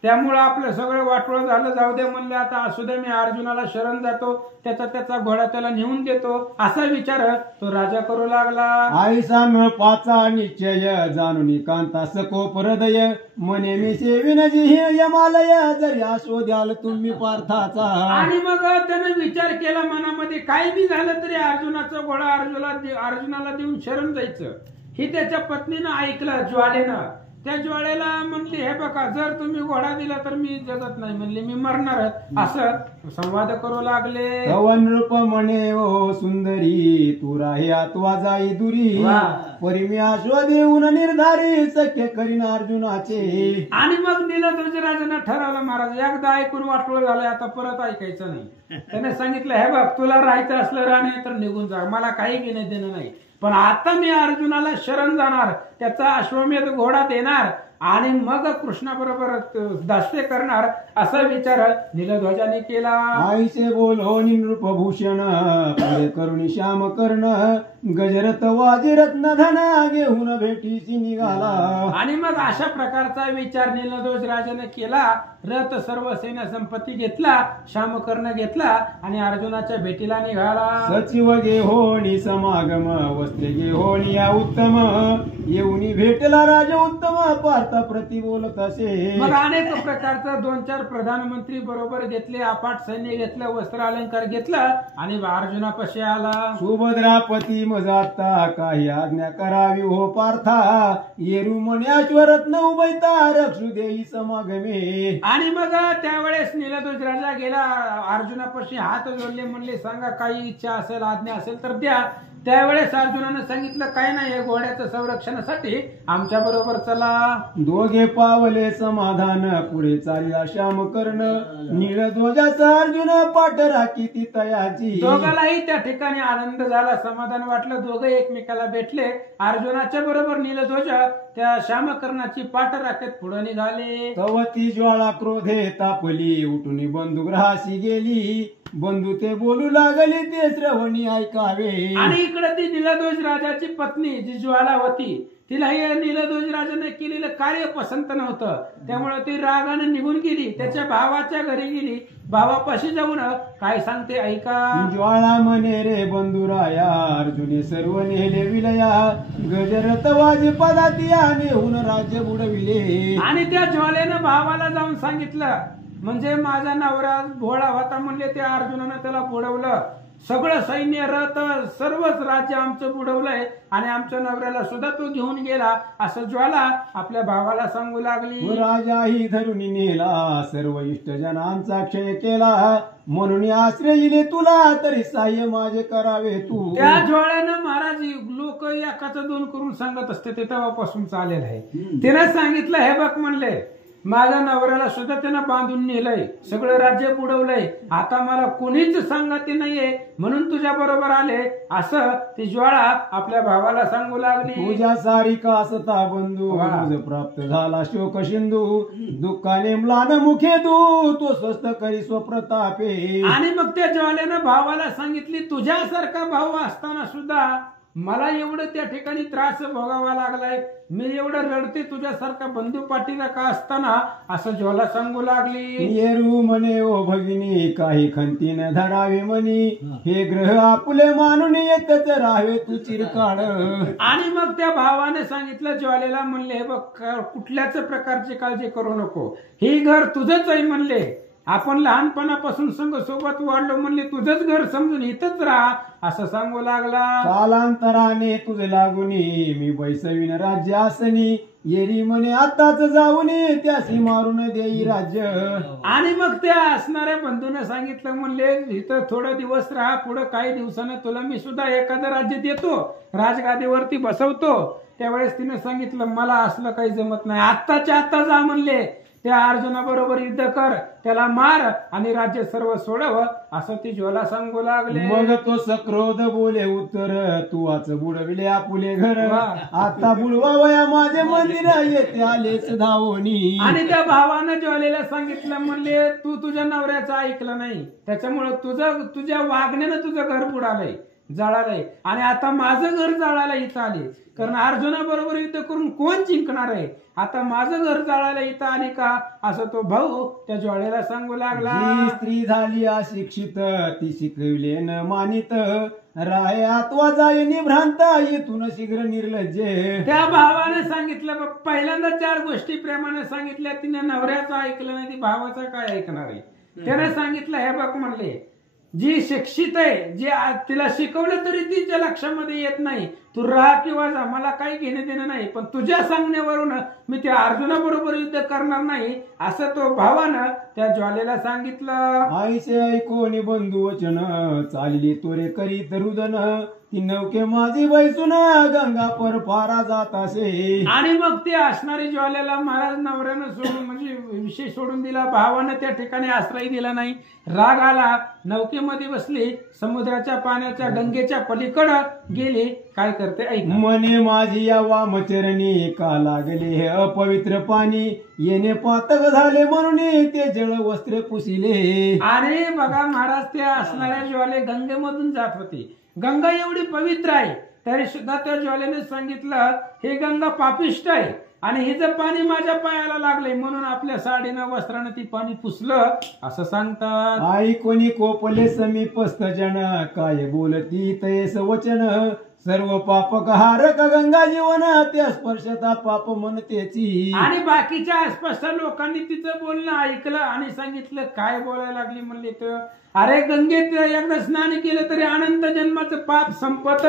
त्यामुळं आपलं सगळं वाटोळं झालं. जाऊ दे म्हणले, आता असू दे, मी अर्जुनाला शरण जातो, त्याचा घोडा त्याला नेऊन देतो असा विचार तो राजा करू लागला. आईसा नृपाचा निश्चय जाणून कांता सकोप हृदय मने मी सेविन जी यमालय जरी आशो द्याल तुम्ही पार्थाचा. आणि मग त्यानं विचार केला मनामध्ये, काय बी झालं तरी अर्जुनाचा घोडा अर्जुनाला देऊन शरण जायचं. हे त्याच्या पत्नीनं ऐकलं, ज्वालेनं. त्या ज्वाळेला म्हणली हे बघा जर तुम्ही घोडा दिला तर मी जगत नाही म्हणले, मी मरणार असं संवाद करू लागले. पवन रूप म्हणे ओ सुंदरी तू राही आत्वा जाई दुरी, वा. परिमी आश्व देऊन निर्धारी सख्य करीन अर्जुनाचे. आणि मग नीलध्वजराजानं ठरवलं महाराज एकदा ऐकून वाटलं झालंय आता परत ऐकायचं नाही. त्याने सांगितलं हे बघ तुला राहायचं असलं राहणे तर निघून जा, मला काही घेणं देणं नाही, पण आता मी अर्जुनाला शरण जाणार, त्याचा अश्वमेध घोडा देणार आणि मग कृष्णाबरोबर दास्य करणार असा विचार नीलध्वजाने केला. आईचे बोलो नृपभूषण पुढे करुणी श्याम कर्ण, गजरथ वाजी रत्न धन घेऊन भेटीशी निघाला. आणि मग अशा प्रकारचा विचार नीलध्वज राजाने केला. रथ सर्व सेना संपत्ती घेतला, श्यामकर्ण घेतला आणि अर्जुनाच्या भेटीला निघाला. सचिव गे होणी समागम वस्त्रे गे होणी या उत्तम, येऊनी भेटला राजा उत्तम पार्थ प्रति बोलत असे. मग अनेक प्रकारचं 2-4 प्रधानमंत्री बरोबर घेतले, अफाट सैन्य घेतलं, वस्त्र अलंकार घेतलं आणि अर्जुनापाशी आला. सुभद्रापती मजाता काही आज्ञा करावी हो पार्था, येरू म्हणे अश्वरत्न उभयता रक्षु देई समागमे. आणि मग त्यावेळेस नीलध्वज राजा गेला अर्जुनापाशी हात जोडले, म्हणले सांगा काही इच्छा असेल आज्ञा असेल तर द्या. त्यावेळेस अर्जुनानं सांगितलं काय नाही, घोड्याच्या संरक्षणासाठी आमच्या बरोबर चला. दोघे पावले समाधान पुढे चालला श्याम कर्ण, नीलध्वजाचा अर्जुन पाठ राखी ती तयाची. दोघालाही त्या ठिकाणी आनंद झाला, समाधान वाटलं, दोघे एकमेकाला भेटले. अर्जुनाच्या बरोबर नीलध्वज त्या श्यामकर्णाची पाठ राखत पुढे निघाले. तवती ज्वाळा क्रोधे तापली उठून बंधुग्रहाशी गेली, बंधू ते बोलू लागली ते श्रवणी ऐकावे. आणि इकडे ती नीलध्वज राजाची पत्नी जी ज्वाला होती तिला हे नीलध्वज राजाने केलेलं कार्य पसंत नव्हतं, त्यामुळे ती रागाने निघून गेली, त्याच्या भावाच्या घरी गेली. भावापाशी जाऊन काय सांगते ऐका. ज्वाळा म्हणे रे बंधुराया अर्जुने सर्व नेले विलया, गजरथ वाजे पदातिया नेऊन राज्य बुडविले. आणि त्या ज्वालेनं भावाला जाऊन सांगितलं म्हणजे माझा नवरा भोळा होता म्हणले, त्या अर्जुनानं त्याला बुडवलं, सगळं सैन्य रथ सर्वच राज्य आमचं बुडवलंय आणि आमच्या नवऱ्याला सुद्धा तो घेऊन गेला असं ज्वाला आपल्या भावाला सांगू लागली. राजाही धरून नेला सर्व इष्टजनांचा क्षय केला, म्हणून आश्रय येईल तुला तरी सहाय्य माझे करावे तू. त्या ज्वाळ्यानं महाराज लोक एकाचं 2 करून सांगत असते ते तेव्हापासून चालेल आहे. तिने सांगितलं हे बघ म्हणले माझ्या नवऱ्याला सुद्धा त्यानं बांधून नेलंय, सगळं राज्य बुडवलंय, आता मला कोणीच सांगते नाहीये म्हणून तुझ्या बरोबर आले असं ती ज्वाळा आपल्या भावाला सांगू लागली. तुझ्या सारिका असता बंधू प्राप्त झाला शोक सिंधू, दुःखाने म्लान मुखे तू स्वस्त करी स्वप्रतापे. आणि मग त्या ज्वालेनं भावाला सांगितली तुझ्यासारखा भाऊ असताना सुद्धा मला एवढं त्या ठिकाणी त्रास भोगावा लागलाय, मी एवढं रडते तुझ्यासारखा बंधू पाठीला का असताना असं ज्वाला सांगू लागली. येरू म्हणे ओ भगिनी काही खंतीन धरावे म्हणी, हे ग्रह आपुले मानून येतच राहावे तू चिरकाळ. आणि मग त्या भावाने सांगितलं ज्वालेला म्हणले बघ कुठल्याच प्रकारची काळजी करू नको, हे घर तुझंच आहे म्हणले, आपण लहानपणापासून संघ सोबत वाढलो म्हणले, तुझंच घर समजून इथंच राहा असं सांगू लागला. कालांतराने तुझ लागुनी मी बैसवीन राज्य आसनी, येरी म्हणे आताच जाऊन त्याशी मारून देई राज्य. आणि मग त्या असणाऱ्या बंधूने सांगितलं म्हणले इथं थोडे दिवस राहा, पुढे काही दिवसानं तुला मी सुद्धा एखादं राज्य देतो, राजगादीवरती बसवतो. त्यावेळेस तिने सांगितलं मला असलं काही जमत नाही, आत्ताच्या आत्ता जा म्हणले, त्या अर्जुनाबरोबर युद्ध कर, त्याला मार आणि राज्य सर्व सोडव असं ती ज्वाला सांगू लागले. मग तो सक्रोध बोले उत्तर तू वाच बुडविले आपुले घर, आता बुडवावया माझे मंदिर येते आलेच धावणी. आणि त्या भावानं ज्वालेला सांगितलं म्हणले तू तुझ्या नवऱ्याचं ऐकलं नाही, त्याच्यामुळे तुझ्या वागण्यानं तुझं घर बुडालंय, जळालंय आणि आता माझं घर जळायला इथं आले, कारण अर्जुनाबरोबर युद्ध करून कोण जिंकणार आहे, आता माझं घर जाळायला इथं आली का असं तो भाऊ त्या ज्वाळेला सांगू लागला. स्त्री झाली अशिक्षित ती शिकविले न मानित, राय आत्वा जाय निभ्रांत येथून शीघ्र निर्लज्ज. त्या भावाने सांगितलं पहिल्यांदा 4 गोष्टी प्रेमाने सांगितल्या, तिने नवऱ्याचं ऐकलं नाही, ती भावाचं काय ऐकणार आहे. त्याने सांगितलं हे बघ म्हणले जी शिक्षित आहे, जी तिला शिकवलं तरी तिच्या लक्षामध्ये येत नाही, तू राहा किंवा जा, मला काही घेणं देणं नाही, पण तुझ्या सांगण्यावरून मी त्या अर्जुनाबरोबर युद्ध करणार नाही, असं तो भावानं त्या ज्वालेला सांगितलं. आईचे ऐकोनी बंधू वचन, चालली तोरे करीत रुदन, ती नौके माझी बैसून गंगा पर फारा जात असे. आणि मग ते असणारी ज्वालेला महाराज नवऱ्यानं सोडून, म्हणजे विषय सोडून दिला, भावानं त्या ठिकाणी आश्रय दिला नाही, राग आला, नौकेमध्ये बसली, समुद्राच्या पाण्याच्या गंगेच्या पलीकडं गेली. काय करते ऐक. मने माझी या वामचरणी का लागले हे अपवित्र पाणी, येणे पातक झाले म्हणून ते जळ वस्त्रे पुसिले. आणि बघा महाराज त्या असणाऱ्या ज्वाले गंगेमधून जात होती. गंगा एवढी पवित्र आहे तरी सुद्धा त्या ज्वालेने सांगितलं, हे गंगा पापिष्ट आहे आणि हिचं पाणी माझ्या पायाला लागलंय, म्हणून आपल्या साडीनं वस्त्रानं ती पाणी पुसलं, असं सांगतात. आई कोणी कोपले समीपस्थ जन, काय बोलती तयस वचन, सर्व पाप कहारक गंगा जीवन, त्या स्पर्शता पाप म्हणतेची. आणि बाकीच्या आसपासच्या लोकांनी तिचं बोलणं ऐकलं आणि सांगितलं, काय बोलायला लागली म्हणले तर, अरे गंगेत एकदा स्नान केलं तरी अनंत जन्माचं पाप संपत,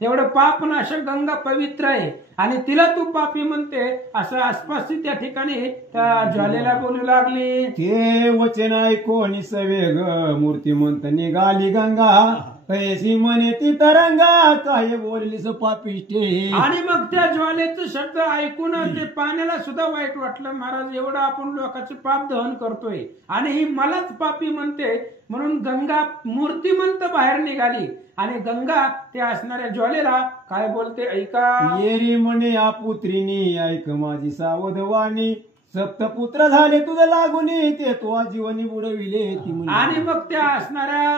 एवढं पाप नाशक गंगा पवित्र आहे आणि तिला तू पापी म्हणते, असं आसपासची त्या ठिकाणी त्या ज्वालेला बोलू लागली. ते वचन ऐकोनी सवेग, मूर्तिमंत निघाली गंगा, तैसी म्हणे ती तरंगा, काय बोललीस पापिष्टे. आणि मग त्या ज्वालेचं शब्द ऐकून ते पाण्याला सुद्धा वाईट वाटलं, महाराज एवढं आपण लोकांचे पाप दहन करतोय आणि ही मलाच पापी म्हणते, म्हणून गंगा मूर्तिमंत बाहेर निघाली आणि गंगा त्या असणाऱ्या ज्वालेला काय बोलते ऐका. येरी म्हणे या पुत्रीनी, ऐक माझी सावधवाणी, सप्तपुत्र झाले तुझं लागुनी, ते तो आजीवनी बुडविले. ती म्हणे. आणि मग त्या असणाऱ्या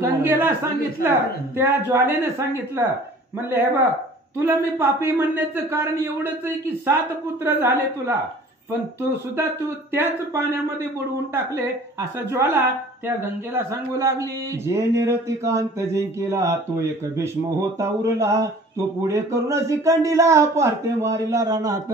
गंगेला सांगितलं, त्या ज्वालेने सांगितलं, म्हणले हे बघ, तुला मी पापी म्हणण्याचं कारण एवढंच आहे की 7 पुत्र झाले तुला, पण तू सुद्धा त्याच पाण्यामध्ये बुडवून टाकले, असं ज्वाला त्या गंगेला सांगू लागली. जे निरतिकांत जिंकेला, तो एक भीष्म होता उरला, तो पुढे करून शिखंडीला, पार्थे मारिला रानात.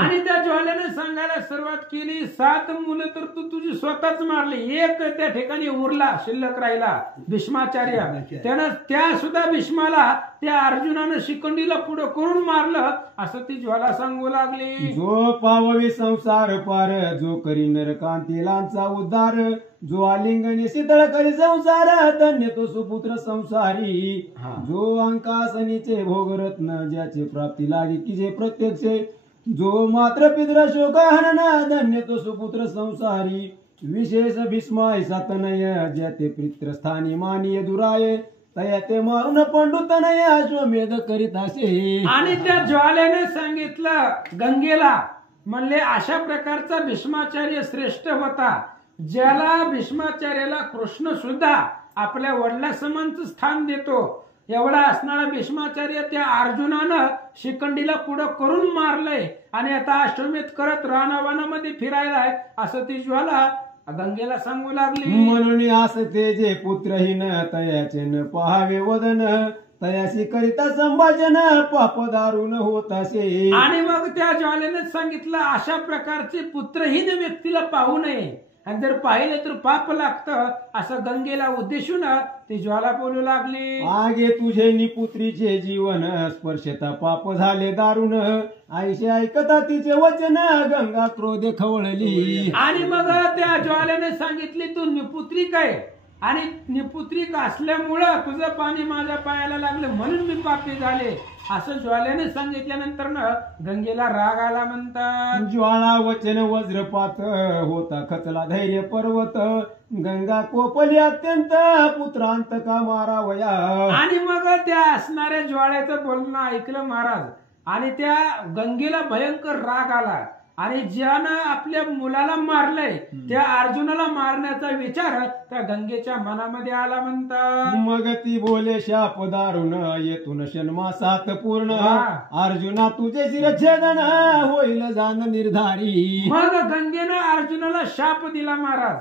आणि त्या ज्वाल्याने सांगायला सुरुवात केली, 7 मुलं तर तू तुझी स्वतःच मारली, एक त्या ठिकाणी उरला, शिल्लक राहिला भीष्माचार्य, त्यानं त्या सुद्धा भीष्माला त्या अर्जुनानं शिखंडीला पुढे करून मारलं, असं ती ज्वाला सांगू लागली. जो पाववी संसार पार, जो करी नरकांतिलांचा उद्धार, जो आलिंगने शीतळ करी संसार, धन्य तो सुपुत्र संसारी. जो अंकासनीचे भोगरत्न, ज्याचे प्राप्ती लागे की जे प्रत्यक्ष, जो मात्र पितृ शोक हनन, धन्य तो सुपुत्र संसारी. विशेष भीष्माय सातनय, ज्या ते पितृस्थानी मानिय दुराय, तया ते मारून पंडुतनय, अश्वमेध करीत असे. आणि त्या ज्वाल्याने सांगितलं गंगेला, म्हणले अशा प्रकारचा भीष्माचार्य श्रेष्ठ होता, ज्याला भीष्माचार्याला कृष्ण सुद्धा आपल्या वडिलासमानचं स्थान देतो, एवढा असणारा भीष्माचार्य त्या अर्जुनानं शिखंडीला पुढं करून मारलंय आणि आता अश्वमेध करत रानावानामध्ये फिरायलाय, असं ती ज्वाला गंगेला सांगू लागली. म्हणून असते जे पुत्रहीन, तयाचे न पहावे वदन, तयाशी करिता संभाषण, पाप दारुण होत असे. आणि मग त्या ज्वालेने सांगितलं, अशा प्रकारचे पुत्रहीन व्यक्तीला पाहू नये, आणि जर पाहिलं तर पाप लागतं, असं गंगेला उद्देशून ती ज्वाला बोलू लागली. आगे तुझे निपुत्रीचे जीवन, स्पर्शता पाप झाले दारुण, आईशी ऐकता तिचे वचन, गंगा क्रोधे खवळली. आणि मग त्या ज्वाल्याने सांगितली, तू निपुत्रिक आहे आणि निपुत्रिक असल्यामुळं तुझं पाणी माझ्या पायाला लागलं, म्हणून मी पापी झाले, असं ज्वाल्याने सांगितल्यानंतर गंगेला राग आला. म्हणतात, ज्वाळा वचन वज्रपात, होता खचला धैर्य पर्वत, गंगा कोपली अत्यंत, पुत्रांत का मारावया. आणि मग त्या असणाऱ्या ज्वाळ्याचं बोलणं ऐकलं महाराज, आणि त्या गंगेला भयंकर राग आला, आणि ज्यानं आपल्या मुलाला मारलंय त्या अर्जुनाला मारण्याचा विचार त्या गंगेच्या मनामध्ये आला. म्हणतात, मग ती बोले शाप दारुण, येथून षण्मासात पूर्ण, अर्जुना तुझे शिरछेदन, होईल जाण निर्धारी. मग गंगेनं अर्जुनाला शाप दिला महाराज,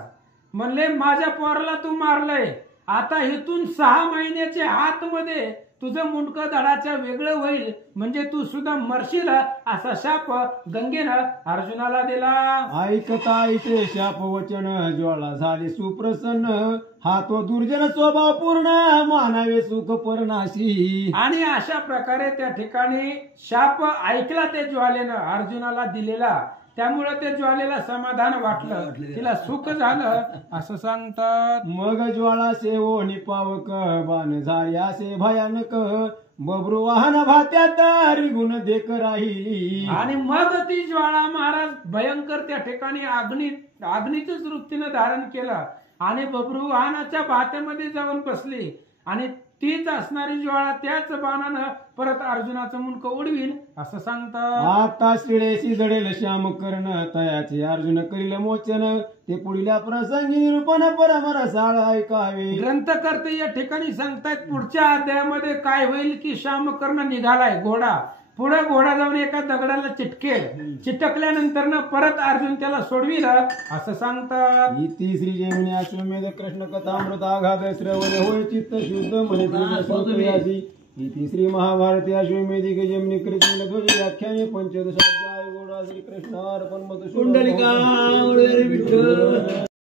म्हणले माझ्या पोराला तू मारलंय, आता इथून 6 महिन्याच्या आतमध्ये तुझं मुंडकं धडाच्या वेगळं होईल, म्हणजे तू सुद्धा मरशील, असा शाप गंगेनं अर्जुनाला दिला. ऐकता ऐसे शाप वचन ज्वाळा झाले सुप्रसन्न, हा तो दुर्जन स्वभाव पूर्ण मानावे सुख परनाशी. आणि अशा प्रकारे त्या ठिकाणी शाप ऐकला ते ज्वालेनं अर्जुनाला दिलेला, त्यामुळे ते ज्वालेला समाधान वाटलं, तिला सुख झालं असं सांगतात. मग ज्वाळा सेवो निपावक बाण झाले असे भयानक, बब्रू वाहन भात्यात रिगुण देख राहिली. आणि मग ती ज्वाळा महाराज भयंकर त्या ठिकाणी अग्नीचंच वृत्तीनं धारण केलं आणि बब्रू वाहनाच्या भात्यामध्ये जाऊन बसली. आणि तीच असणारी ज्वाळा त्याच बाणानं परत अर्जुनाचं मुंडकं उडवील असं सांगतात. आता शिळेशी जडेल श्याम कर्ण तयाचे अर्जुन करील मोचन, ते पुढल्या प्रसंगी निरूपण परमरसाळ ऐकावे. ग्रंथकर्ते या ठिकाणी सांगतायत पुढच्या अध्यायामध्ये काय होईल की श्यामकर्ण निघालाय घोडा, पुढे घोडा जाऊन एका दगडाला चिटकल्यानंतर परत अर्जुन त्याला सोडविल असं सांगतात. इति श्री जैमिनी अश्वमेध कृष्ण कथामृत आघात श्रवण होय चित्त शुद्ध म्हणे. इति श्री महाभारती अश्वमेधिक जैमिनी कृष्ण ध्वज व्याख्याने पंचदशाध्याय. घोडा श्री कृष्ण अर्पण मधुसूदन.